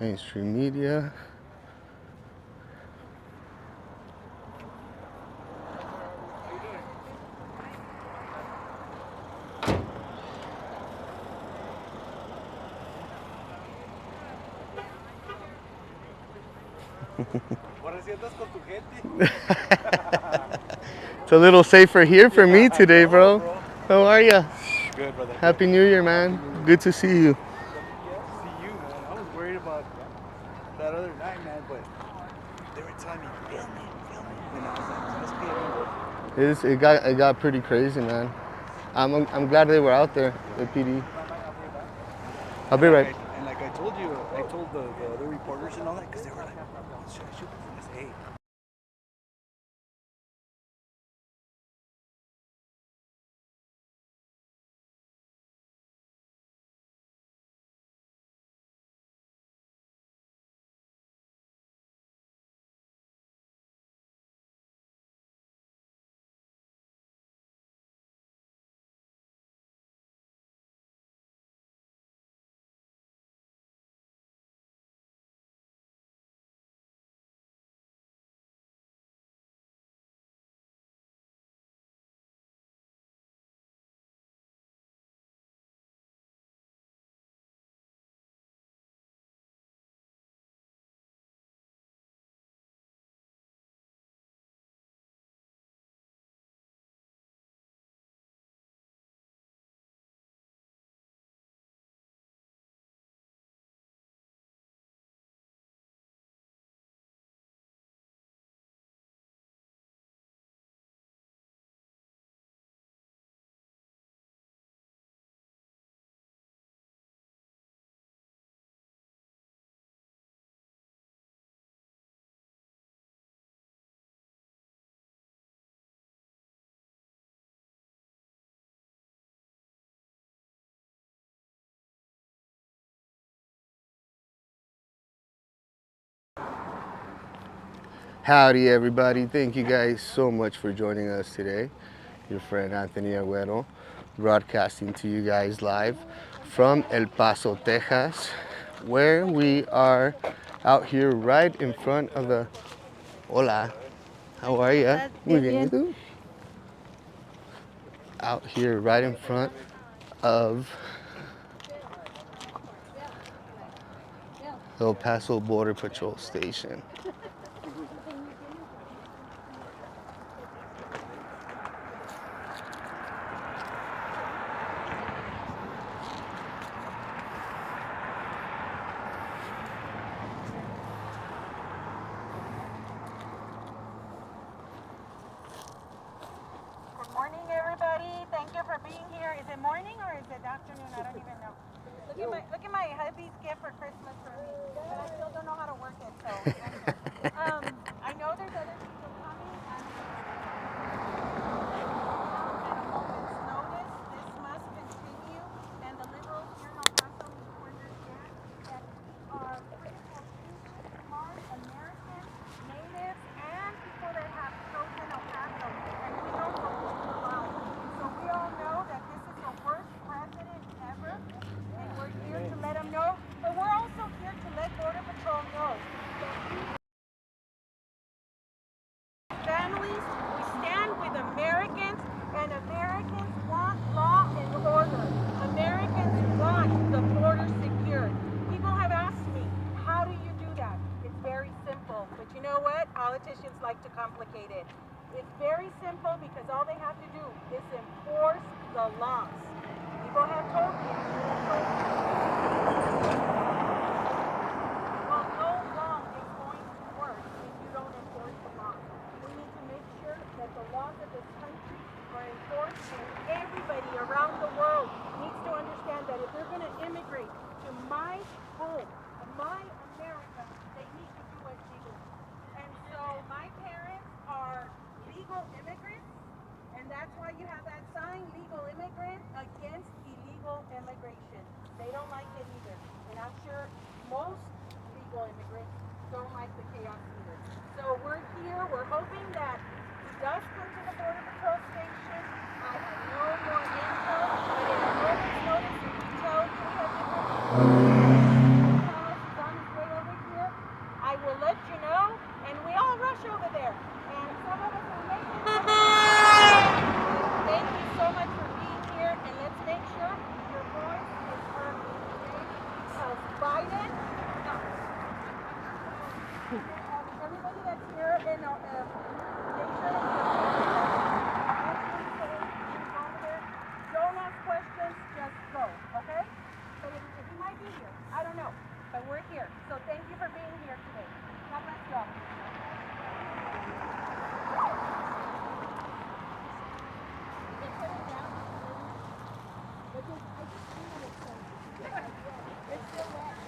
Mainstream media. It's a little safer here for me today, bro. How are you? Good, brother. Happy New Year, man. Good to see you. See you, man. I was worried about that other night, man, but they were telling me, film me, and I was like, just It got pretty crazy, man. I'm glad they were out there, the PD. I'll be right. And like I told you, I told the other reporters and all that, because they were like, oh, should I shoot this? And I said, hey. Howdy, everybody. Thank you guys so much for joining us today. Your friend Anthony Agüero, broadcasting to you guys live from El Paso, Texas, where we are out here right in front of the... Hola, how are you? Muy bien, ¿y tú? Out here right in front of El Paso Border Patrol Station. Good morning, everybody. Thank you for being here. Is it morning or is it afternoon? I don't even know. Look at my hubby's gift for Christmas for me. But I still don't know how to work it, so I know there's other people coming. At a moment's notice, this must continue. And the liberals here in El Paso need to understand that we are critical thinking, smart Americans, natives, and people that have chosen El Paso. And we don't go to allow. So we all know that this is the worst president ever. And we're here to let them know. But we're also here to let Border Patrol know that we families, we stand with Americans, and Americans want law and order. Americans want the border secured. People have asked me, how do you do that? It's very simple, but you know what? Politicians like to complicate it. It's very simple because all they have to do is enforce the laws. People have told me, well, no law is going to work if you don't enforce the law. We need to make sure that the laws of this country are enforced, and everybody around the world needs to understand that if they're going to immigrate to my home, my America, they need to do it legally. And so my parents are legal immigrants, and that's why you have that sign, legal immigrant against illegal immigration. They don't like it either. And I'm sure most legal immigrants don't like the chaos either. So we're here, we're hoping that he does come to the Border Patrol station. I have no more info, but in a moment's notice, if he tells you we have different he's on his way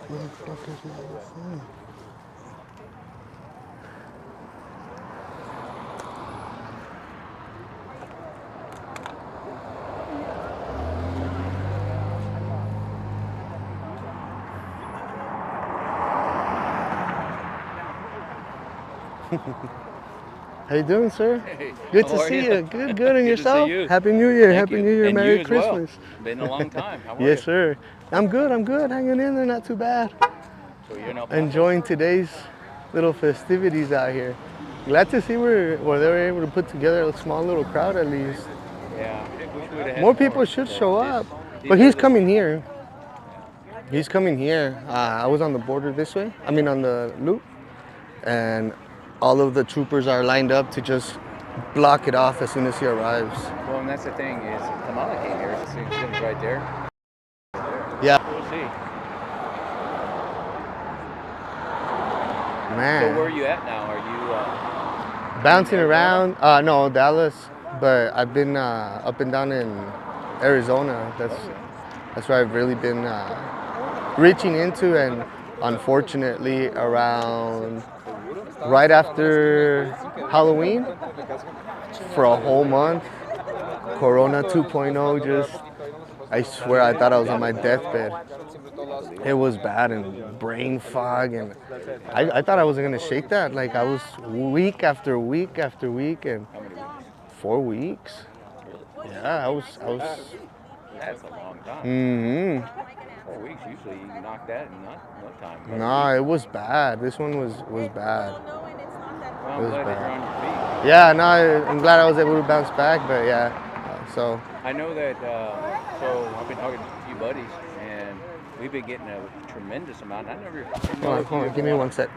Where the fuck is my other phone? How you doing, sir? Hey, Good how to are see you? you. Good, good. And Good to see yourself? you. Happy New Year. Thank Happy you. New Year. And Merry you as well. Christmas. Been a long time. How are Yes, you? sir. I'm good. I'm good. Hanging in there. Not too bad. So you're in El Paso? Enjoying today's little festivities out here. Glad to see where they were able to put together a small little crowd at least. Yeah. Wish we'd have had More people should but show up. these But are he's the- coming here. He's coming here. I was on the border this way. I mean, on the loop. And all of the troopers are lined up to just block it off as soon as he arrives. Well, and that's the thing is Kamala came here. It seems right there. Yeah. We'll see. Man. So where are you at now? Are you Bouncing in around. No, Dallas. But I've been up and down in Arizona. That's where I've really been reaching into, and unfortunately around right after Halloween for a whole month, Corona 2.0 just, I swear I thought I was on my deathbed. It was bad and brain fog, and I thought I wasn't gonna shake that. Like I was week after week after week, and how many weeks? 4 weeks. Yeah, I was. That's a long time. Mm-hmm. 4 weeks usually you knock that in no time. But Nah, it was bad. This one was bad. No, and it's not that well, It I'm was glad that you're bad. on your feet. Yeah, no, I'm glad I was able to bounce back, but yeah. So I know that. So I've been talking to a few buddies, and we've been getting a tremendous amount. I never didn't know if hold you on, ever give me wanna- one sec.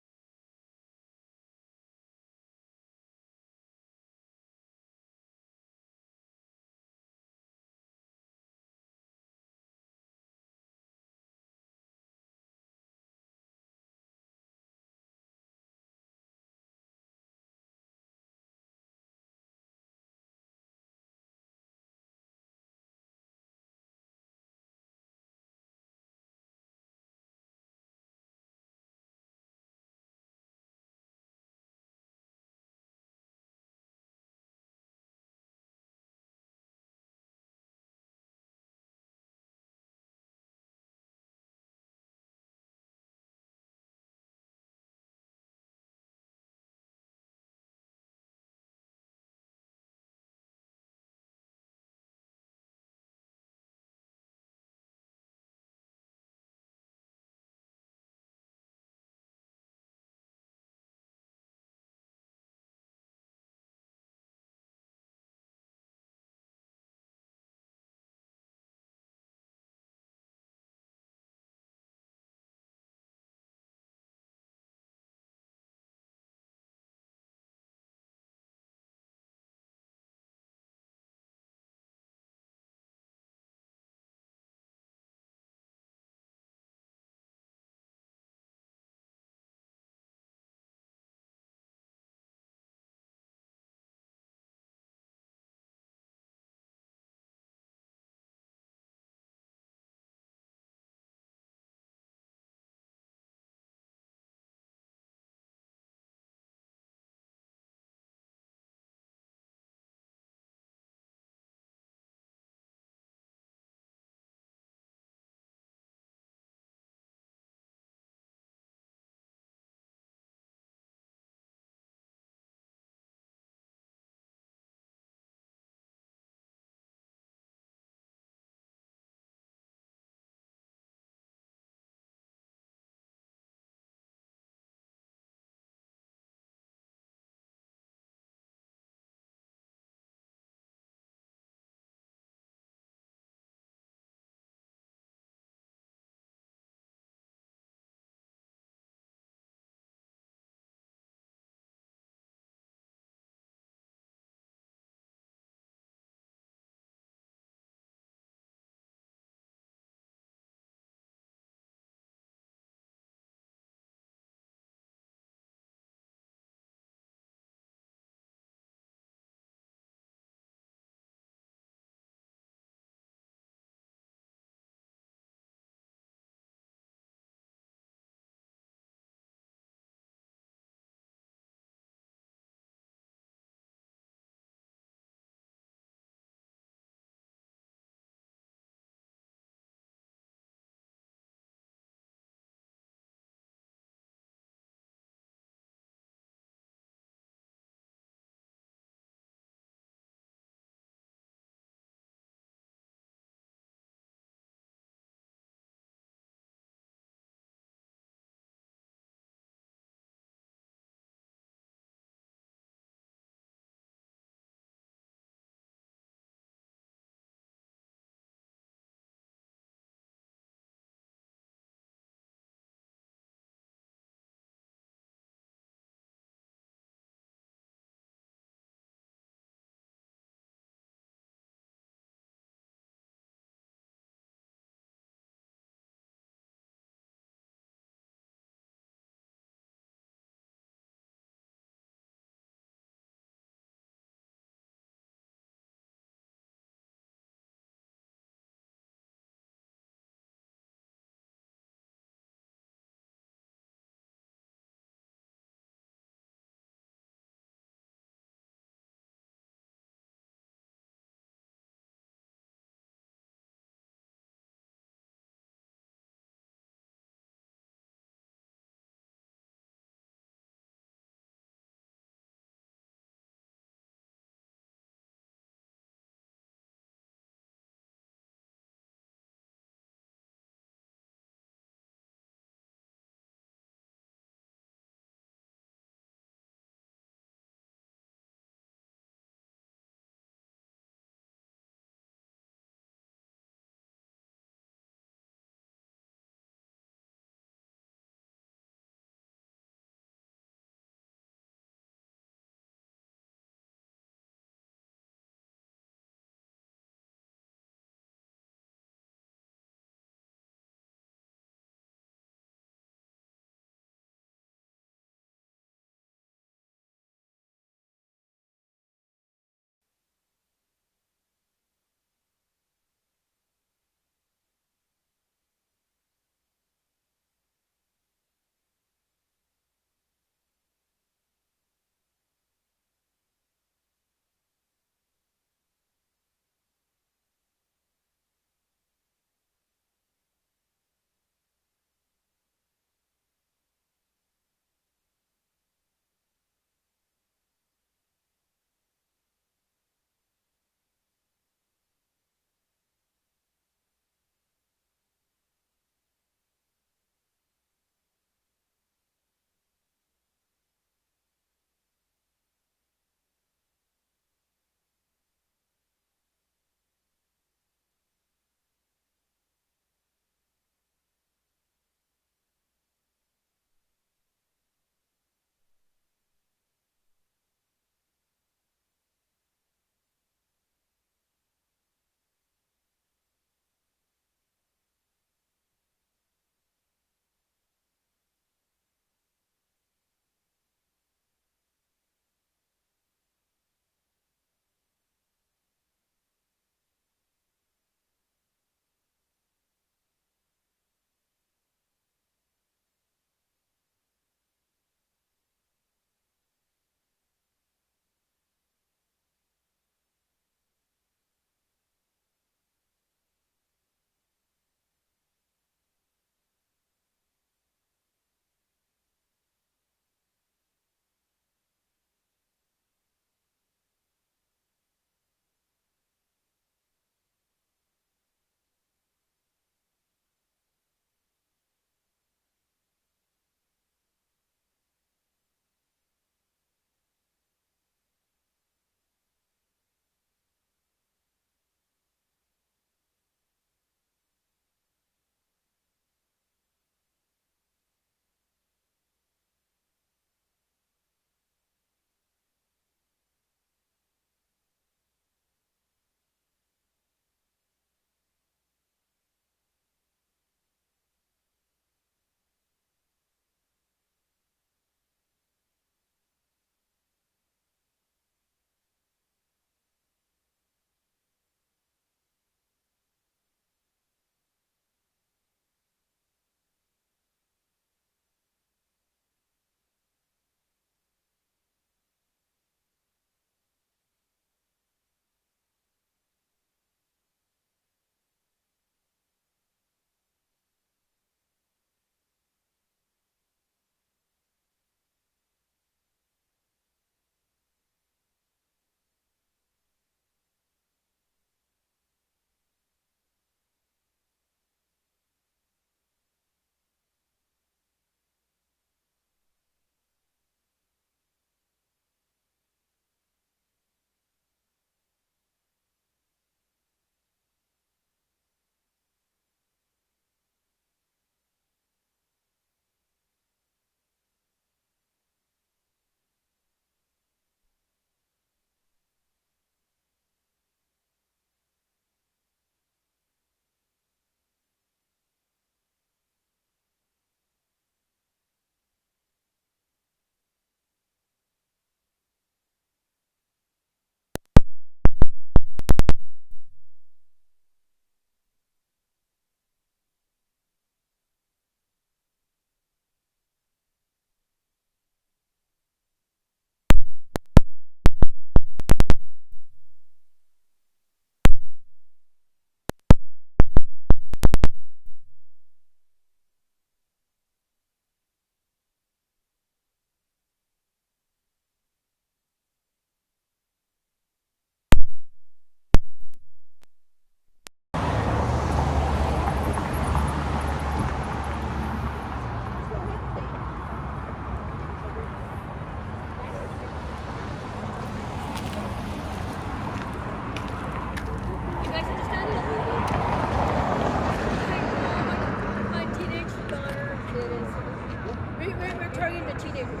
We're targeting the teenagers.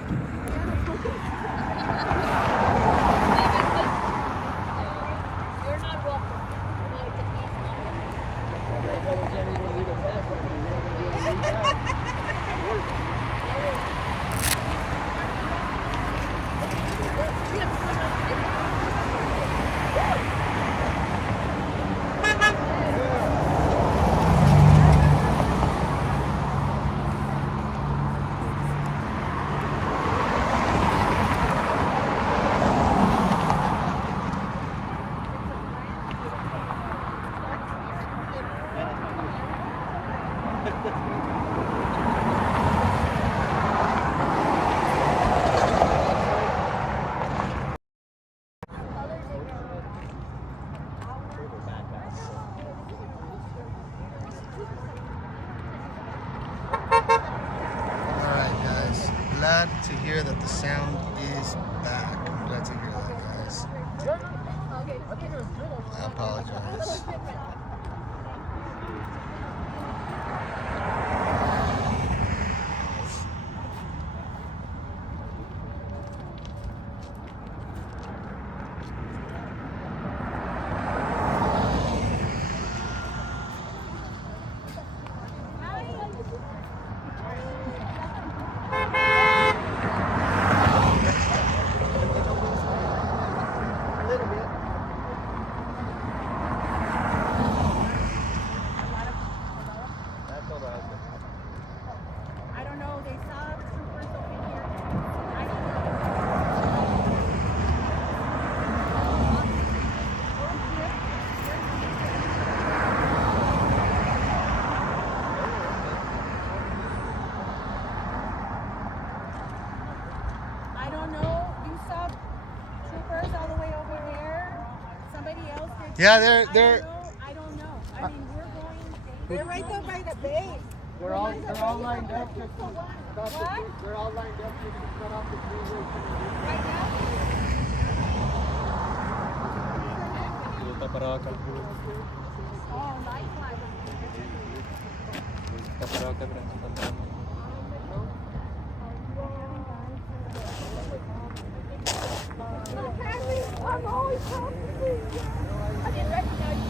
You're not welcome. Alright guys, glad to hear that the sound is back. I'm glad to hear that, guys. I apologize. I don't know. They saw troopers over here. I don't know. You saw troopers all the way over there. Somebody else did. Yeah, I don't know. I mean, we're going. They're right there by the base. They're all lined up. What? They're all lined up to cut off the freeway. Right now? Está parado acá. Oh, lifeline. Está parado acá, pero no está parado. I'm always happy. I didn't recognize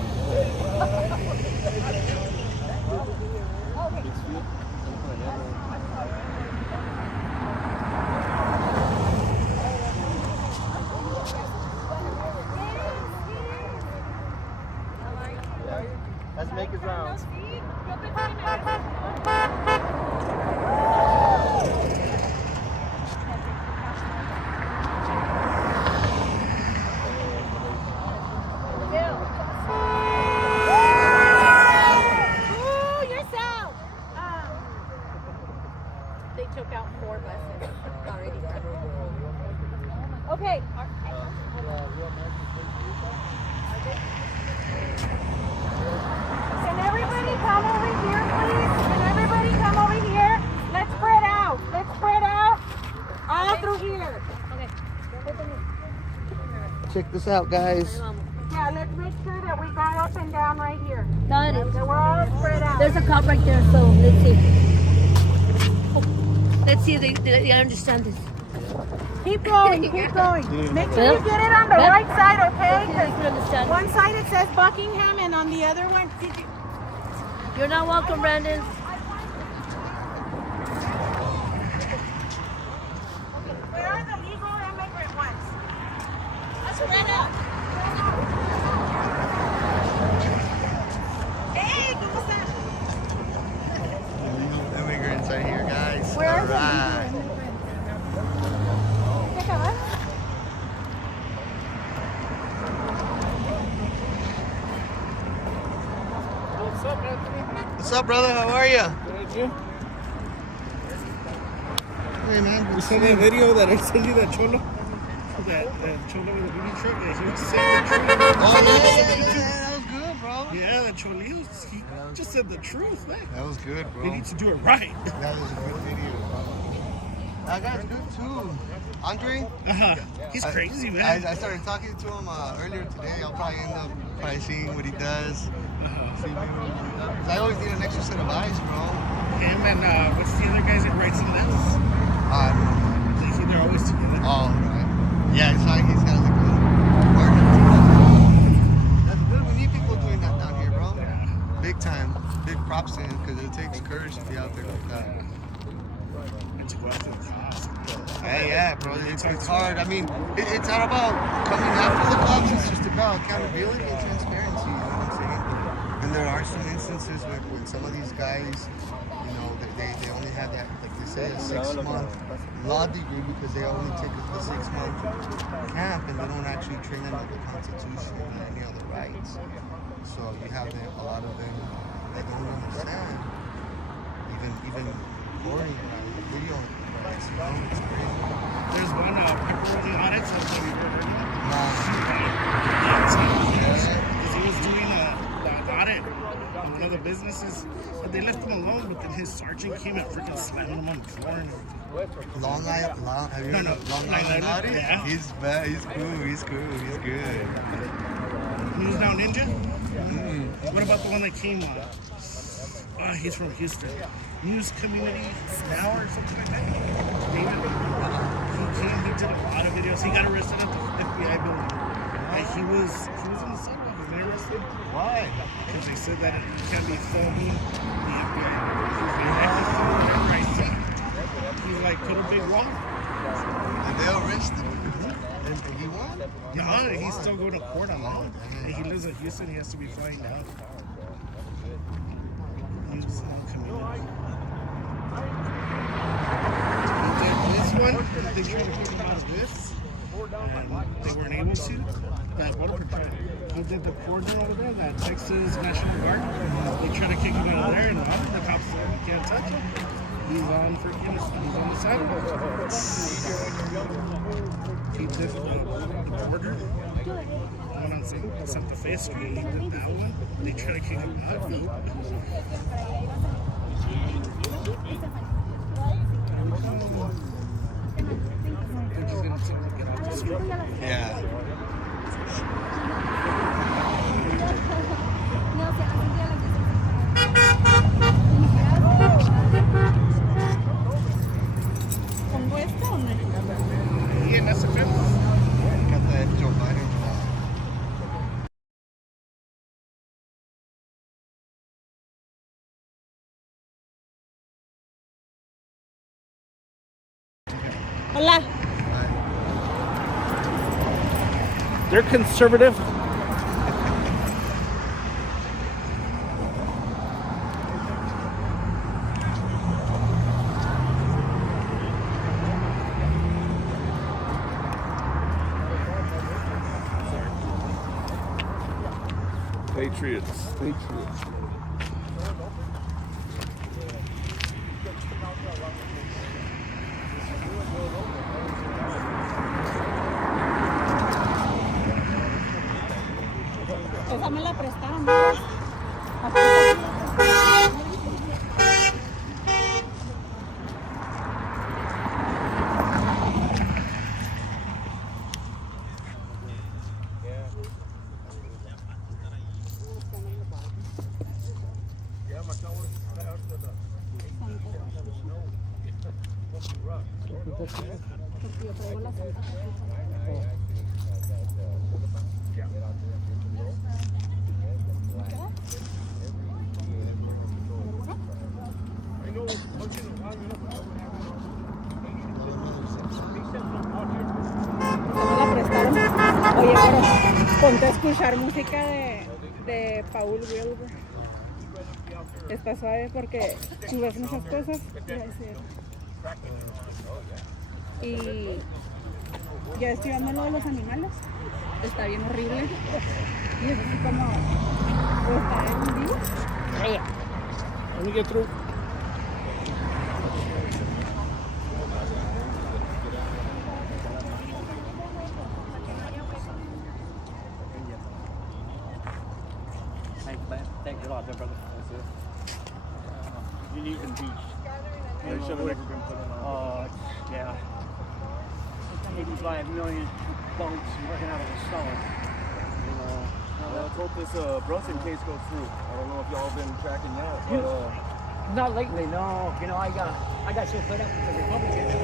Let's make it round. They took out 4 buses already. Okay. Can everybody come over here, please? Can everybody come over here? Let's spread out. Let's spread out. All through here. Okay. Check this out, guys. Yeah, let's make sure that we got up and down right here. Got it. So we're all spread out. There's a cop right there, so let's see. Let's see if they understand this. Keep going, keep going. Make sure you get it on the right side, okay? They can understand. One side it says Buckingham, and on the other one, You're not welcome, Brandon. where are the legal immigrant ones? Let's spread out. Hey, ¿cómo están? Immigrants are here, guys. Where are All the right. legal immigrants? ¿Qué acaban? What's up, Anthony? What's up, brother? How are you? Good, you? Hey, man. You saw that video that I sent you, that cholo? That cholo with the booty truck? That he was saying the truth. Oh, yeah. That was good, bro. Yeah, that cholito, he just said the truth, man. That was good, bro. They need to do it right. That was a good video, bro. That guy's good, too. Andre? He's crazy, man. I started talking to him earlier today. I'll probably end up seeing what he does. See maybe what he does. I always need an extra set of eyes, bro. Him and what's the other guys that writes in that? wanted to go after the cops. Hey, yeah, bro, it's hard. I mean, it's not about coming after the cops. It's just about accountability and transparency. You know what I'm saying? And there are some instances when some of these guys, you know, they only have that, like they say, a 6-month law degree because they only take the 6-month camp and they don't actually train them with the Constitution and any other rights. So you have a lot of them that don't understand, even recording video. It's crazy. There's one pepperoni audit, so have you ever heard of it? Because he was doing the audit on one of the businesses, but they left him alone, but then his sergeant came and freaking slamming him on the floor and everything. Long Island audit? Yeah. He's bad. He's cool. He's good. News Now Ninja? What about the one that came he's from Houston. News Community Now or something like that. David. He did a lot of videos. He got arrested at the FBI building. He was on the sidewalk. Was they arrested? Why? Because they said that you can't be filming the FBI. He's like, he's like, put a big wall. And they arrested him. And he won? No, he's still going to court on that. He lives in Houston. He has to be flying down. News Community. This one, they tried to pick him out of this, and they weren't able to. That Border Patrol, who did the cordon over there, that Texas National Guard, they tried to kick him out of there, and the cops said, you can't touch him. He's on the sidewalk. He did the border. One on Santa Fe Street, he did that one. They tried to kick him out. They're just gonna tell him to get off the street. Yeah. ¿Pongo esto o no? Y en ese pedo. Got that Joe Biden. Hola. They're conservative. Patriots. Esa me la prestaron. Oye, pero ponte a escuchar música de Paul Wilbur. Está suave porque tú ves muchas cosas. Y ya estoy viendo lo de los animales. Está bien horrible. Y es así como está en vivo. Let me get through. Thanks a lot, brother. That's it. Union Beach. They should have never been put on. Yeah. 85 million boats working out of the summer. You know. Well, let's hope this Brunson case goes through. I don't know if y'all been tracking yet, but Not lately, no. You know, I got so fed up with the Republicans.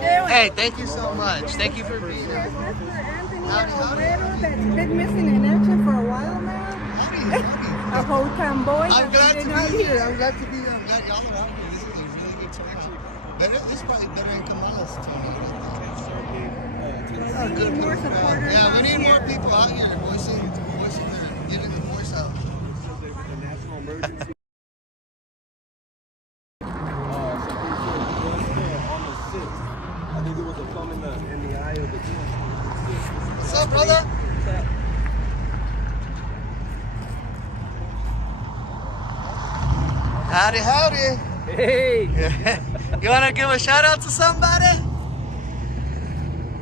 Hey, thank you so much. Thank you for being here. Howdy, howdy. That's been missing in action for a while now. Howdy, howdy. A whole time boy. I'm glad to that's been out be here. here. I'm glad to be here. I'm glad y'all are out here. This is a really good turnout. Better, this is probably better than Kamala's turnout. We need more supporters. Yeah, we out need more here. people out here voicing their, getting the voice out. The national emergency. On the 6th. I think it was a thumb in the eye of the team. What's up, brother? Howdy, howdy. Hey, You want to give a shout out to somebody?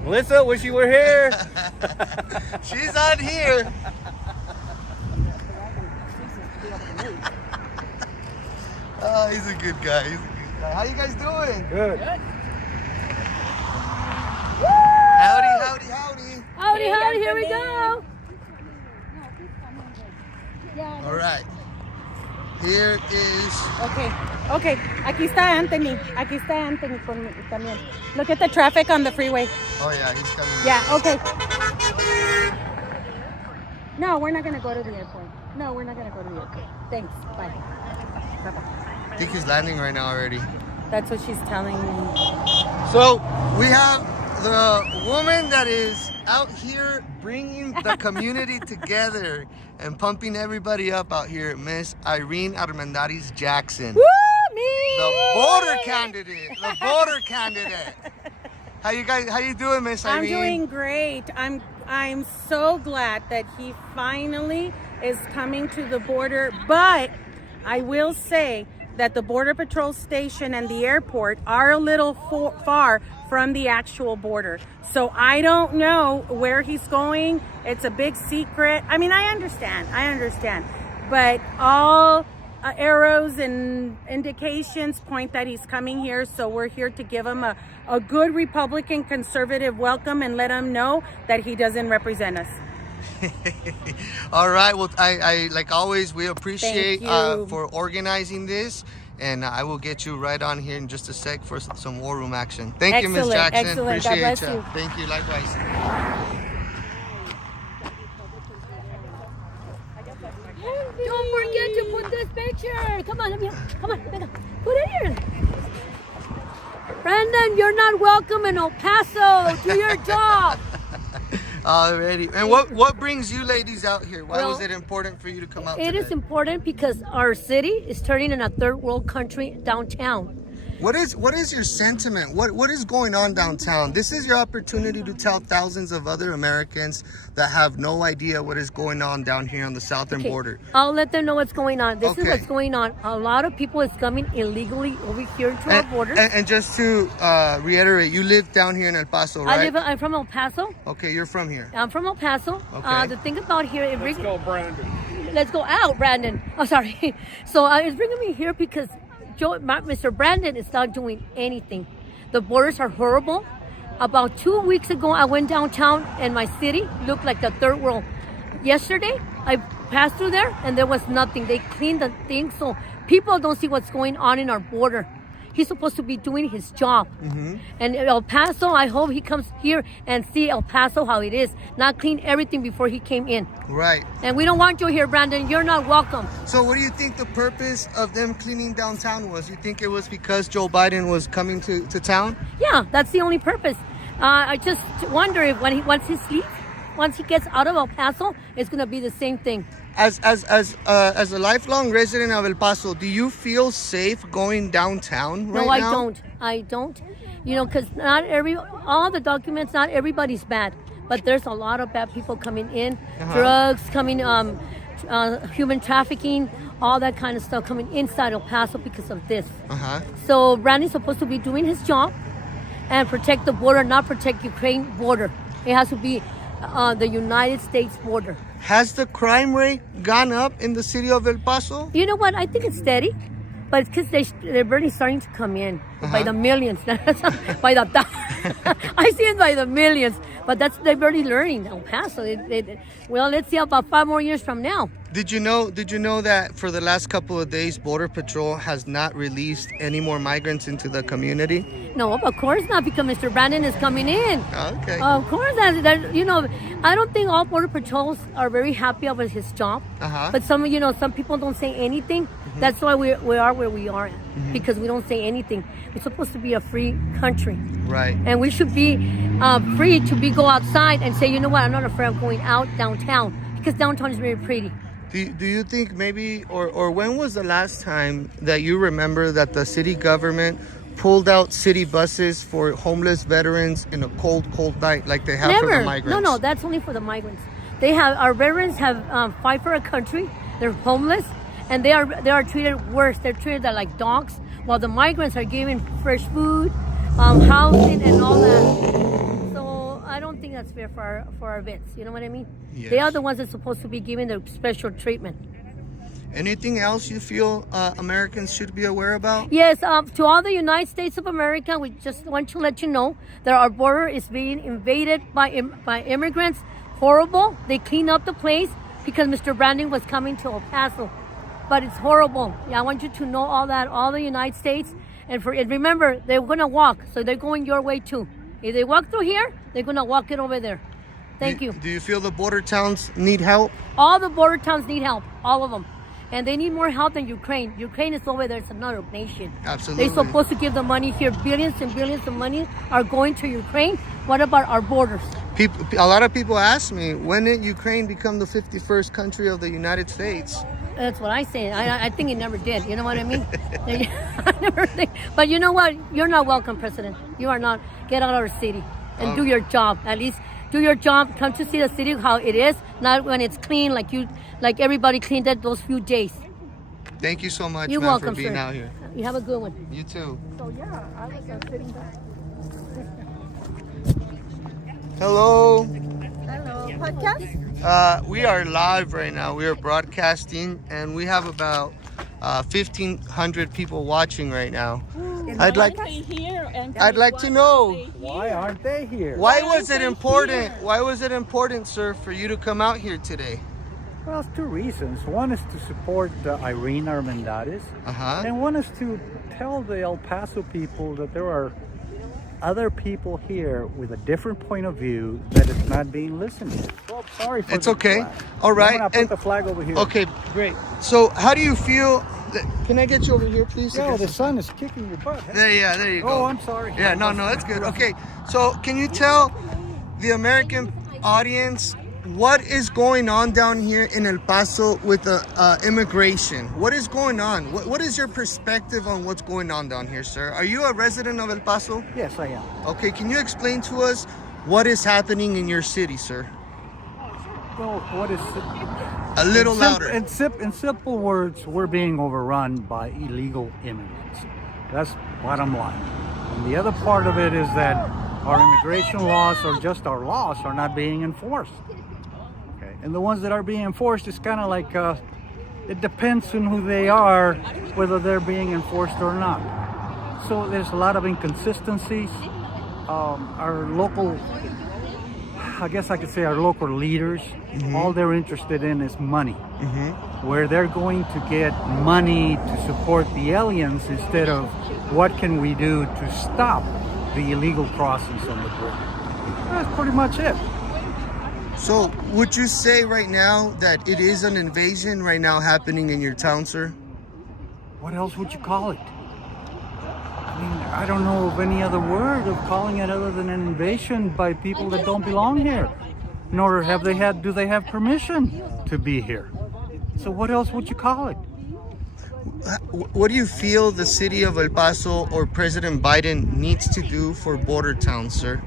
Melissa, wish you were here. She's on here. Oh, he's a good guy. He's a good guy. How you guys doing? Good. Howdy, howdy, howdy. Howdy, howdy, here we go. All right. Here is. Okay. Aquí está Anthony. Aquí está Anthony también. Look at the traffic on the freeway. Oh yeah, he's coming. Yeah, okay. No, we're not going to go to the airport. No, we're not going to go to the airport. Thanks. Bye. Bye-bye. I think he's landing right now already. That's what she's telling me. So we have the woman that is out here bringing the community together and pumping everybody up out here, Miss Irene Armendariz Jackson. Woo, me! The voter candidate. The voter candidate. How you doing, Miss Irene? I'm doing great. I'm so glad that he finally is coming to the border, but I will say that the Border Patrol station and the airport are a little far from the actual border. So I don't know where he's going. It's a big secret. I mean, I understand. But all arrows and indications point that he's coming here. So we're here to give him a good Republican conservative welcome and let him know that he doesn't represent us. All right. Well, I like always, we appreciate Thank you. for organizing this. And I will get you right on here in just a sec for some war room action. Thank you, Miss Excellent, Jackson. excellent. God Appreciate bless ya. you. Thank you. Likewise. Don't forget to put this picture. Come on, venga. Put it here. Brandon, you're not welcome in El Paso. Do your job. Alrighty. And what brings you ladies out here? Why was Well, it important for you to come out It today? is important because our city is turning in a third world country downtown. What is your sentiment? What is going on downtown? This is your opportunity to tell thousands of other Americans that have no idea what is going on down here on the southern Okay, border. I'll let them know what's going on. This is Okay. what's going on. A lot of people is coming illegally over here to our border. And just to reiterate, you live down here in El Paso, right? I'm from El Paso. Okay, you're from here. I'm from El Paso. Okay. The thing about here, Let's go, Brandon. Let's go out, Brandon. Oh, sorry. So it's bringing me here because Mr. Brandon is not doing anything. The borders are horrible. About 2 weeks ago, I went downtown and my city looked like the third world. Yesterday, I passed through there and there was nothing. They cleaned the thing so people don't see what's going on in our border. He's supposed to be doing his job. Mm-hmm. And El Paso, I hope he comes here and see El Paso how it is. Not clean everything before he came in. Right. And we don't want you here, Brandon. You're not welcome. So what do you think the purpose of them cleaning downtown was? You think it was because Joe Biden was coming to town? Yeah, that's the only purpose. I just wonder if once he gets out of El Paso, it's gonna be the same thing. As a lifelong resident of El Paso, do you feel safe going downtown right No, now? I don't. You know, because all the documents, not everybody's bad, but there's a lot of bad people coming in, drugs coming, human trafficking, all that kind of stuff coming inside El Paso because of this. Uh-huh. So Brandon's supposed to be doing his job and protect the border, not protect Ukraine border. It has to be the United States border. Has the crime rate gone up in the city of El Paso? You know what? I think it's steady, but it's because they're really starting to come in by the millions. By the I see it by the millions. But they're already learning El Paso. Well, let's see about 5 more years from now. Did you know that for the last couple of days, Border Patrol has not released any more migrants into the community? No, of course not, because Mr. Brandon is coming in. Okay. Of course, I don't think all border patrols are very happy about his job. Uh-huh. But some people don't say anything. That's why we are where we are, because we don't say anything. We're supposed to be a free country, Right. and we should be free to go outside and say, you know what, I'm not afraid of going out downtown, because downtown is very pretty. Do you think maybe, or when was the last time that you remember that the city government pulled out city buses for homeless veterans in a cold night like they have for the migrants? No, that's only for the migrants. Our veterans have fight for a country. They're homeless, and they are treated worse. They're treated like dogs, while the migrants are given fresh food, housing, and all that. So I don't think that's fair for our vets. You know what I mean? Yes. They are the ones that's supposed to be given the special treatment. Anything else you feel Americans should be aware about? Yes, to all the United States of America, we just want to let you know that our border is being invaded by immigrants. Horrible. They cleaned up the place because Mr. Brandon was coming to El Paso. But it's horrible. Yeah, I want you to know all that, all the United States. And remember, they're going to walk, so they're going your way too. If they walk through here, they're going to walk it over there. Thank you. Do you feel the border towns need help? All the border towns need help, all of them. And they need more help than Ukraine. Ukraine is over there. It's another nation. Absolutely. They're supposed to give the money here. Billions and billions of money are going to Ukraine. What about our borders? A lot of people ask me, when did Ukraine become the 51st country of the United States? That's what I say. I think it never did. You know what I mean? I never think. But you know what? You're not welcome, President. You are not. Get out of our city and do your job. At least do your job. Come to see the city how it is, not when it's clean like everybody cleaned it those few days. Thank you so much, You're man, welcome, for being sir. out here. You have a good one. You too. So yeah, I was sitting back. Hello. Hello, podcast? We are live right now. We are broadcasting, and we have about 1,500 people watching right now. I'd like to know, Why aren't they here? why was it important, sir, for you to come out here today? Well, it's two reasons. One is to support Irene Armendariz, Uh-huh. and one is to tell the El Paso people that there are other people here with a different point of view that is not being listened to. Well, sorry for It's the okay. flag. All right. I'm gonna put And- the flag over here. Okay, great. So how do you feel? Can I get you over here, please? Yo, the sun is kicking your butt. Huh? There you go. Oh, I'm sorry. Yeah, no, that's good. Okay, so can you tell the American audience what is going on down here in El Paso with the immigration? What is going on? What is your perspective on what's going on down here, sir? Are you a resident of El Paso? Yes, I am. Okay, can you explain to us what is happening in your city, sir? Well, what is A little louder. In simple words, we're being overrun by illegal immigrants. That's bottom line. And the other part of it is that our immigration laws, or just our laws, are not being enforced. Okay, and the ones that are being enforced is kind of like it depends on who they are, whether they're being enforced or not. So there's a lot of inconsistencies. Our local, I guess I could say our local leaders, all they're interested in is money. Where they're going to get money to support the aliens instead of what can we do to stop the illegal crossings on the border. That's pretty much it. So would you say right now that it is an invasion right now happening in your town, sir? What else would you call it? I mean, I don't know of any other word of calling it other than an invasion by people that don't belong here. Nor do they have permission to be here. So what else would you call it? What do you feel the city of El Paso or President Biden needs to do for border towns, sir?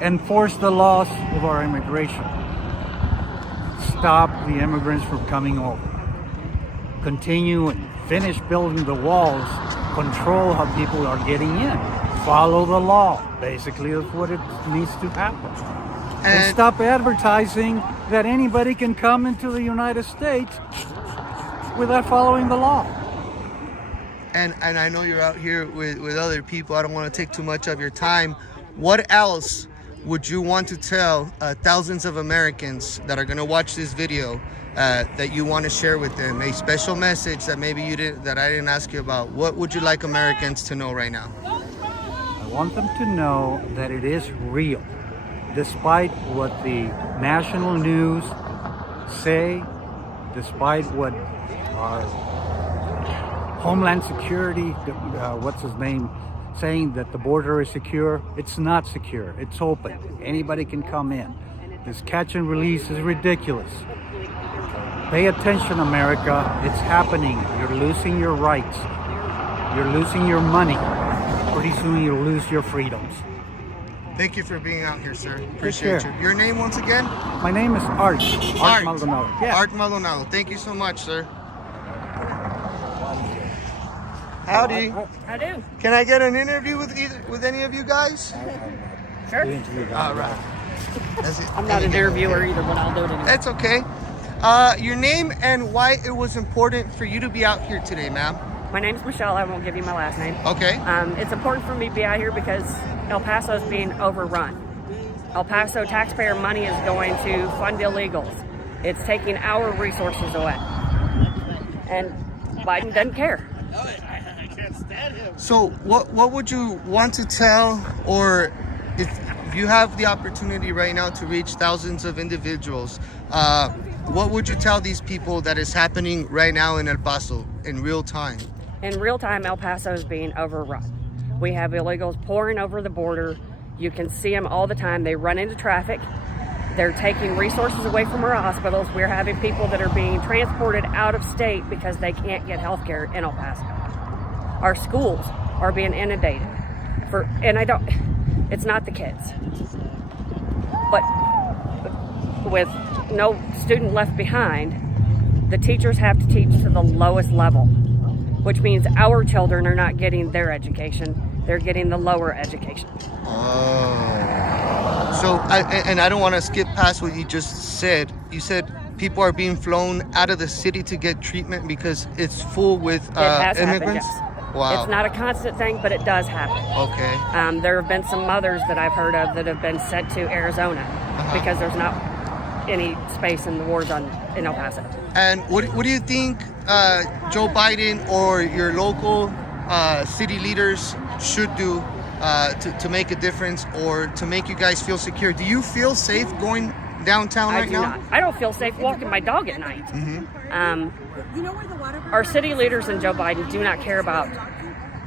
Enforce the laws of our immigration. Stop the immigrants from coming over. Continue and finish building the walls. Control how people are getting in. Follow the law. Basically, that's what it needs to happen. And stop advertising that anybody can come into the United States without following the law. And I know you're out here with other people. I don't want to take too much of your time. What else would you want to tell thousands of Americans that are going to watch this video that you want to share with them? A special message that maybe that I didn't ask you about. What would you like Americans to know right now? I want them to know that it is real, despite what the national news say, despite what our Homeland Security, what's his name, saying that the border is secure. It's not secure. It's open. Anybody can come in. This catch and release is ridiculous. Pay attention, America. It's happening. You're losing your rights. You're losing your money. Pretty soon you'll lose your freedoms. Thank you for being out here, sir. Appreciate you. Your name once again? My name is Art. Art Maldonado. Yeah. Art Maldonado. Thank you so much, sir. Howdy. I do. Can I get an interview with any of you guys? Sure. All right. I'm not an interviewer either, but I'll do it anyway. That's okay. Your name and why it was important for you to be out here today, ma'am. My name's Michelle. I won't give you my last name. Okay. It's important for me to be out here because El Paso is being overrun. El Paso taxpayer money is going to fund illegals. It's taking our resources away. And Biden doesn't care. So what would you want to tell, or if you have the opportunity right now to reach thousands of individuals, what would you tell these people that is happening right now in El Paso in real time? In real time, El Paso is being overrun. We have illegals pouring over the border. You can see them all the time. They run into traffic. They're taking resources away from our hospitals. We're having people that are being transported out of state because they can't get health care in El Paso. Our schools are being inundated. It's not the kids. But with no student left behind, the teachers have to teach to the lowest level, which means our children are not getting their education. They're getting the lower education. So, I don't want to skip past what you just said. You said people are being flown out of the city to get treatment because it's full with immigrants? Happened, yes. Wow. It's not a constant thing, but it does happen. Okay. There have been some mothers that I've heard of that have been sent to Arizona because there's not any space in the war zone in El Paso. And what do you think Joe Biden or your local city leaders should do to make a difference or to make you guys feel secure? Do you feel safe going downtown right now? Not. I don't feel safe walking my dog at night. Our city leaders and Joe Biden do not care about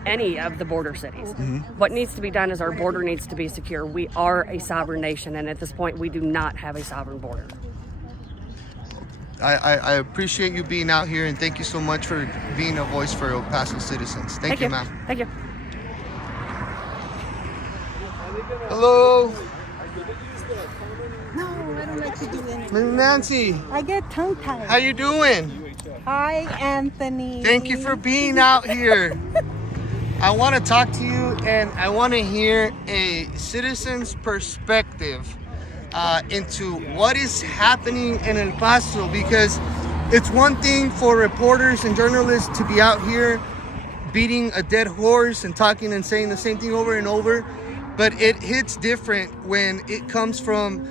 any of the border cities. What needs to be done is our border needs to be secure. We are a sovereign nation, and at this point, we do not have a sovereign border. I appreciate you being out here, and thank you so much for being a voice for El Paso citizens. Thank you, ma'am. Thank you. Hello. No, I don't like to do anything. Miss Nancy, I get tongue-tied. how you doing? Hi, Anthony. Thank you for being out here. I want to talk to you, and I want to hear a citizen's perspective into what is happening in El Paso, because it's one thing for reporters and journalists to be out here beating a dead horse and talking and saying the same thing over and over, but it hits different when it comes from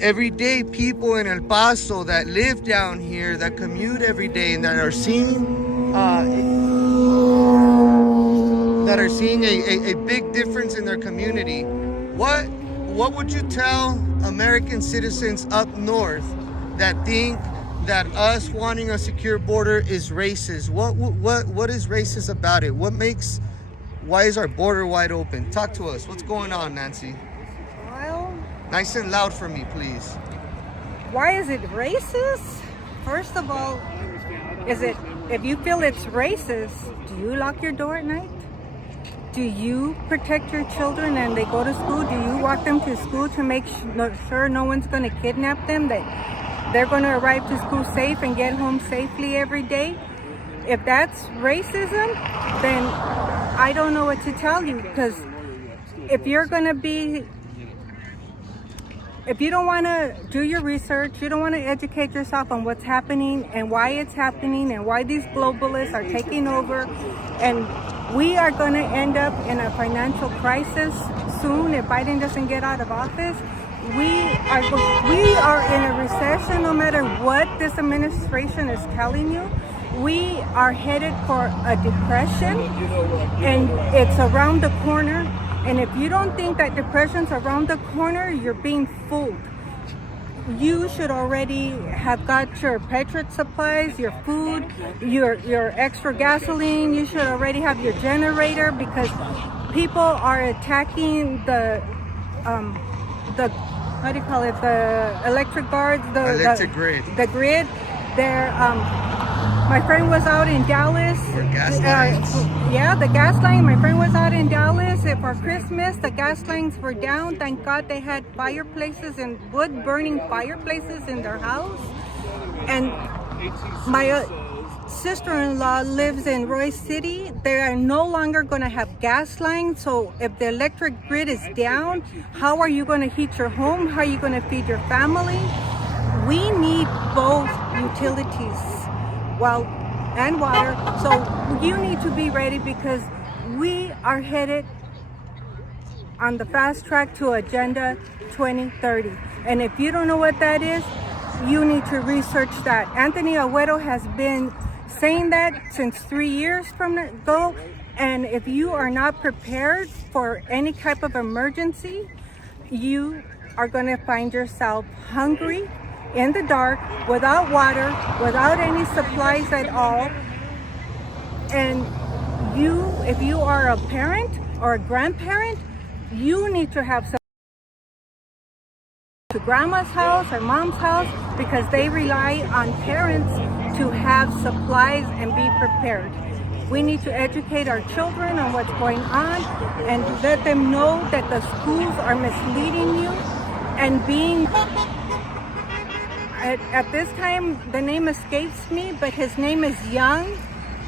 everyday people in El Paso that live down here, that commute every day, and that are seeing a big difference in their community. What would you tell American citizens up north that think that us wanting a secure border is racist? What is racist about it? Why is our border wide open? Talk to us. What's going on, Nancy? Well, Nice and loud for me, please. why is it racist? First of all, if you feel it's racist, do you lock your door at night? Do you protect your children and they go to school? Do you walk them to school to make sure no one's going to kidnap them, that they're going to arrive to school safe and get home safely every day? If that's racism, then I don't know what to tell you, because if you don't want to do your research, you don't want to educate yourself on what's happening and why it's happening and why these globalists are taking over, and we are going to end up in a financial crisis soon, if Biden doesn't get out of office, we are in a recession. No matter what this administration is telling you, we are headed for a depression, and it's around the corner. And if you don't think that depression's around the corner, you're being fooled. You should already have got your petrol supplies, your food, your extra gasoline. You should already have your generator, because people are attacking the how do you call it, the electric guards, grid. The grid. They're my friend was out in Dallas. For gas lines? Yeah, the gas line. My friend was out in Dallas for Christmas. The gas lines were down. Thank God they had fireplaces and wood burning fireplaces in their house. And my sister-in-law lives in Royce City. They are no longer going to have gas lines. So if the electric grid is down, how are you going to heat your home? How are you going to feed your family? We need both utilities, and water. So you need to be ready, because we are headed on the fast track to Agenda 2030. And if you don't know what that is, you need to research that. Anthony Agüero has been saying that since 3 years from ago. And if you are not prepared for any type of emergency, you are going to find yourself hungry, in the dark, without water, without any supplies at all. And if you are a parent or a grandparent, you need to have some to grandma's house or mom's house, because they rely on parents to have supplies and be prepared. We need to educate our children on what's going on and let them know that the schools are misleading you and being... At this time, the name escapes me, but his name is Young,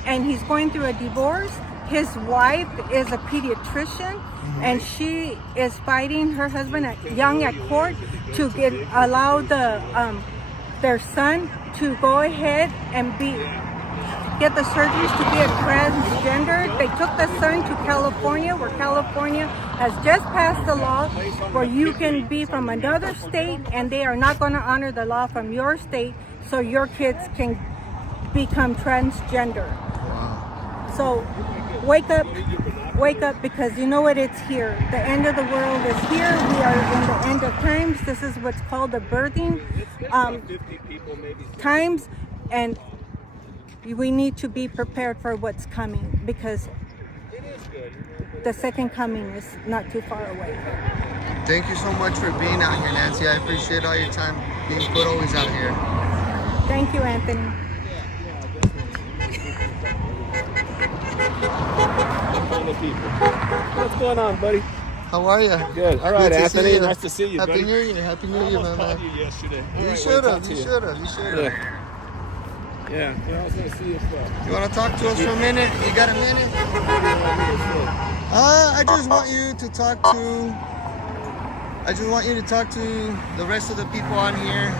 and he's going through a divorce. His wife is a pediatrician, and she is fighting her husband Young at court to allow their son to go ahead and get the surgeries to be a transgender. They took the son to California, where California has just passed a law where you can be from another state, and they are not going to honor the law from your state, so your kids can become transgender. So wake up, because you know what, it's here. The end of the world is here. We are in the end of times. This is what's called the birthing times, and we need to be prepared for what's coming, because the second coming is not too far away. Thank you so much for being out here, Nancy. I appreciate all your time being put always out here. Thank you, Anthony. What's going on, buddy? How are you? Good. All right, to Anthony. see you. Nice to see you, Happy buddy. New Year. Happy New Year, my man. You yesterday. You should have. Yeah. Well, I was going to see you as well. You want to talk to us for a minute? You got a minute? I just want you to talk to the rest of the people on here.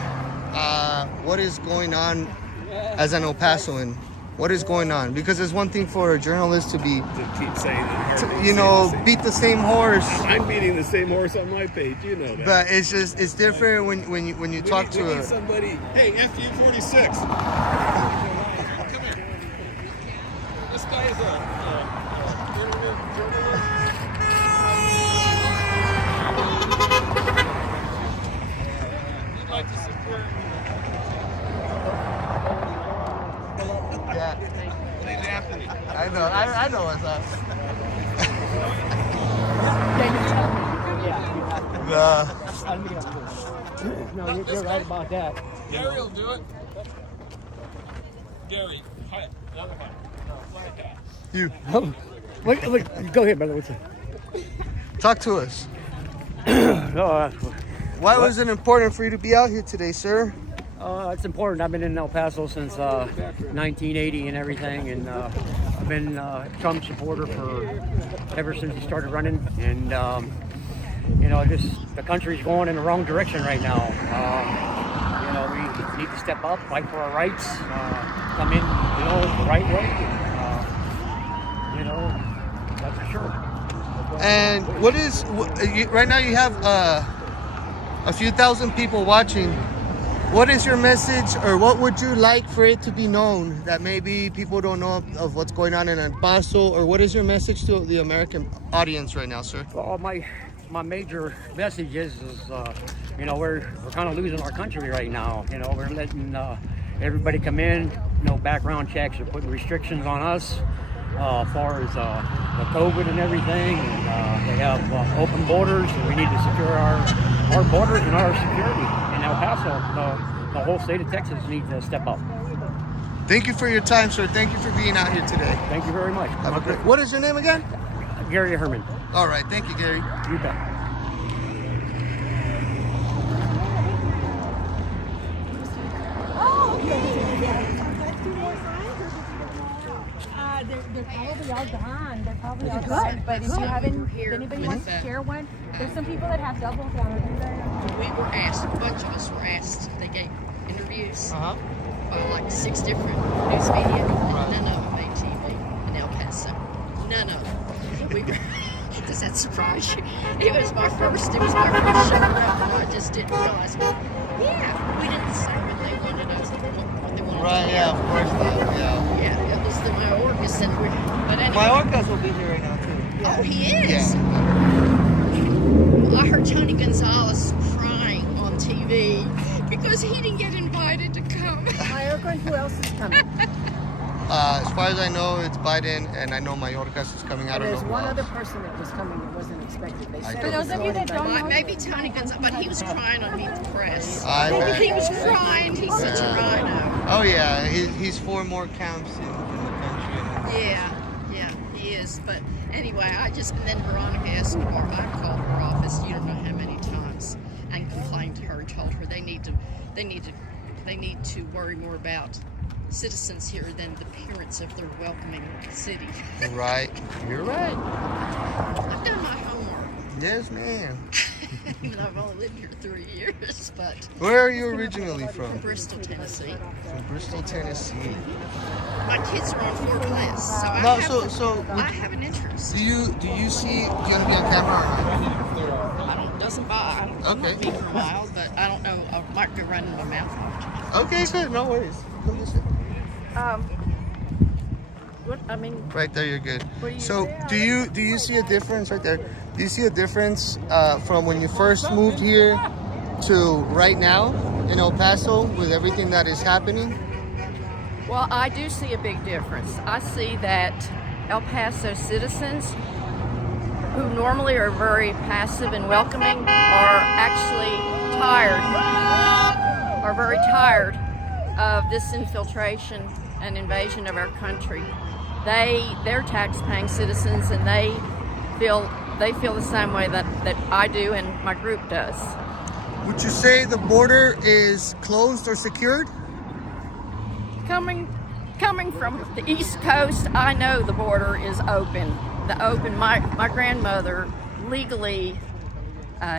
What is going on as an El Pasoan? What is going on? Because it's one thing for a journalist to be, To keep saying it. beat the same horse. I'm beating the same horse on my page. You know that. But it's different when you talk to need somebody. Hey, FU46. Come here. This guy is a internet journalist. You'd like to support. Yeah, Please, Anthony. I know what's up. No, you're right about that. Gary will do it. Gary, hi. Like that. You Look, go ahead, brother. What's up? talk to us. No, Why was it important for you to be out here today, sir? it's important. I've been in El Paso since 1980 and everything, and I've been a Trump supporter ever since he started running. And just the country's going in the wrong direction right now. We need to step up, fight for our rights, come in, the right way. That's for sure. And right now you have a few thousand people watching. What is your message, or what would you like for it to be known that maybe people don't know of what's going on in El Paso, or what is your message to the American audience right now, sir? Well, my major message is you know, we're kind of losing our country right now. You know, we're letting everybody come in, no background checks, are putting restrictions on us as far as the COVID and everything. And they have open borders, and we need to secure our borders and our security. In El Paso, the whole state of Texas needs to step up. Thank you for your time, sir. Thank you for being out here today. Thank you very much. Have a great. What is your name again? Gary Herman. All right. Thank you, Gary. You bet. Oh, okay. Two more signs, or they're probably all gone. They're probably all gone. But if you haven't, if anybody wants to share one, there's some people that have doubles on it. We were asked, a bunch of us were asked, they gave interviews by like 6 different news media, and none of them made TV in El Paso. None of them. We were, does that surprise you? It was my first show around, and I just didn't realize, yeah, we didn't say what they wanted us, what they wanted Right, to yeah, of course not, yeah. Yeah, it was the Mayorkas, and but anyway. Mayorkas will be here right now, too. Oh, he is? Yeah. Well, I heard Tony Gonzalez crying on TV because he didn't get invited to come. Mayorkas, who else is coming? As far as I know, it's Biden, and I know Mayorkas is coming. I don't know. There's who one else. other person that was coming that wasn't expected. They said For those of you that don't know, Maybe Tony Gonzalez, but he was crying on Meet the Press. I bet. He was crying. He's such a rhino. Oh yeah, he's 4 more camps in the country. Yeah, he is. But anyway, and then Veronica Escobar, I called her office, you don't know how many times, and complained to her and told her they need to worry more about citizens here than the appearance of their welcoming city. Right, you're right. I've done my homework. Yes, ma'am. Even though I've only lived here 3 years, but Where are you originally from? Bristol, Tennessee. From Bristol, Tennessee. My kids are on Fort Bliss, so I have an interest. Do you see? Do you want to be on camera or not? I don't Okay. be for a while, but I don't know. I might go running my mouth. Okay, good. No worries. Come this way. What I mean. Right there, you're good. What do you So, say? do you see a difference right there? Do you see a difference from when you first moved here to right now in El Paso with everything that is happening? Well, I do see a big difference. I see that El Paso citizens, who normally are very passive and welcoming, are actually very tired of this infiltration and invasion of our country. They're tax-paying citizens, and they feel the same way that I do and my group does. Would you say the border is closed or secured? Coming from the East Coast, I know the border is open. My grandmother legally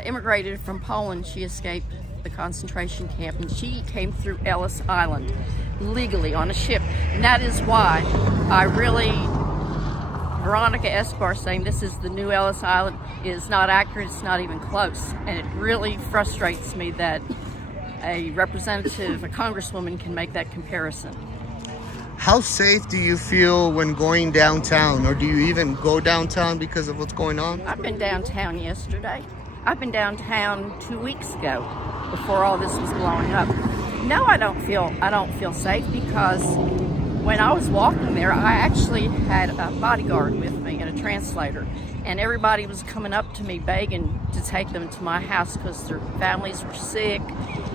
immigrated from Poland. She escaped the concentration camp, and she came through Ellis Island legally on a ship. And that is why Veronica Escobar saying this is the new Ellis Island is not accurate. It's not even close. And it really frustrates me that a representative, a congresswoman, can make that comparison. How safe do you feel when going downtown, or do you even go downtown because of what's going on? I've been downtown yesterday. I've been downtown 2 weeks ago before all this was blowing up. No, I don't feel safe, because when I was walking there, I actually had a bodyguard with me and a translator, and everybody was coming up to me begging to take them to my house because their families were sick,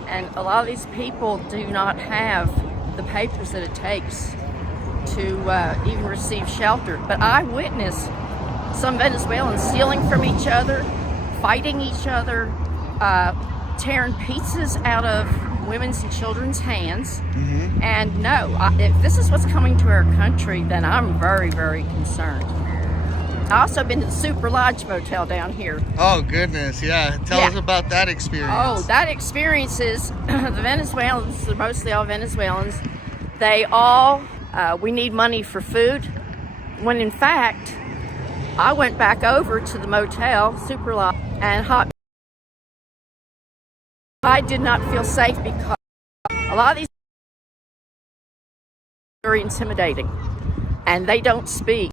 and a lot of these people do not have the papers that it takes to even receive shelter. But I witnessed some Venezuelans stealing from each other, fighting each other, tearing pizzas out of women's and children's hands. Mm-hmm. And no, if this is what's coming to our country, then I'm very, very concerned. I also been to the Super Lodge Motel down here. Oh goodness, yeah. Tell us about that experience. Oh, that experience is the Venezuelans, they're mostly all Venezuelans, they all, we need money for food, when in fact, I went back over to the motel, Super Lot, and I did not feel safe because a lot of these are very intimidating, and they don't speak.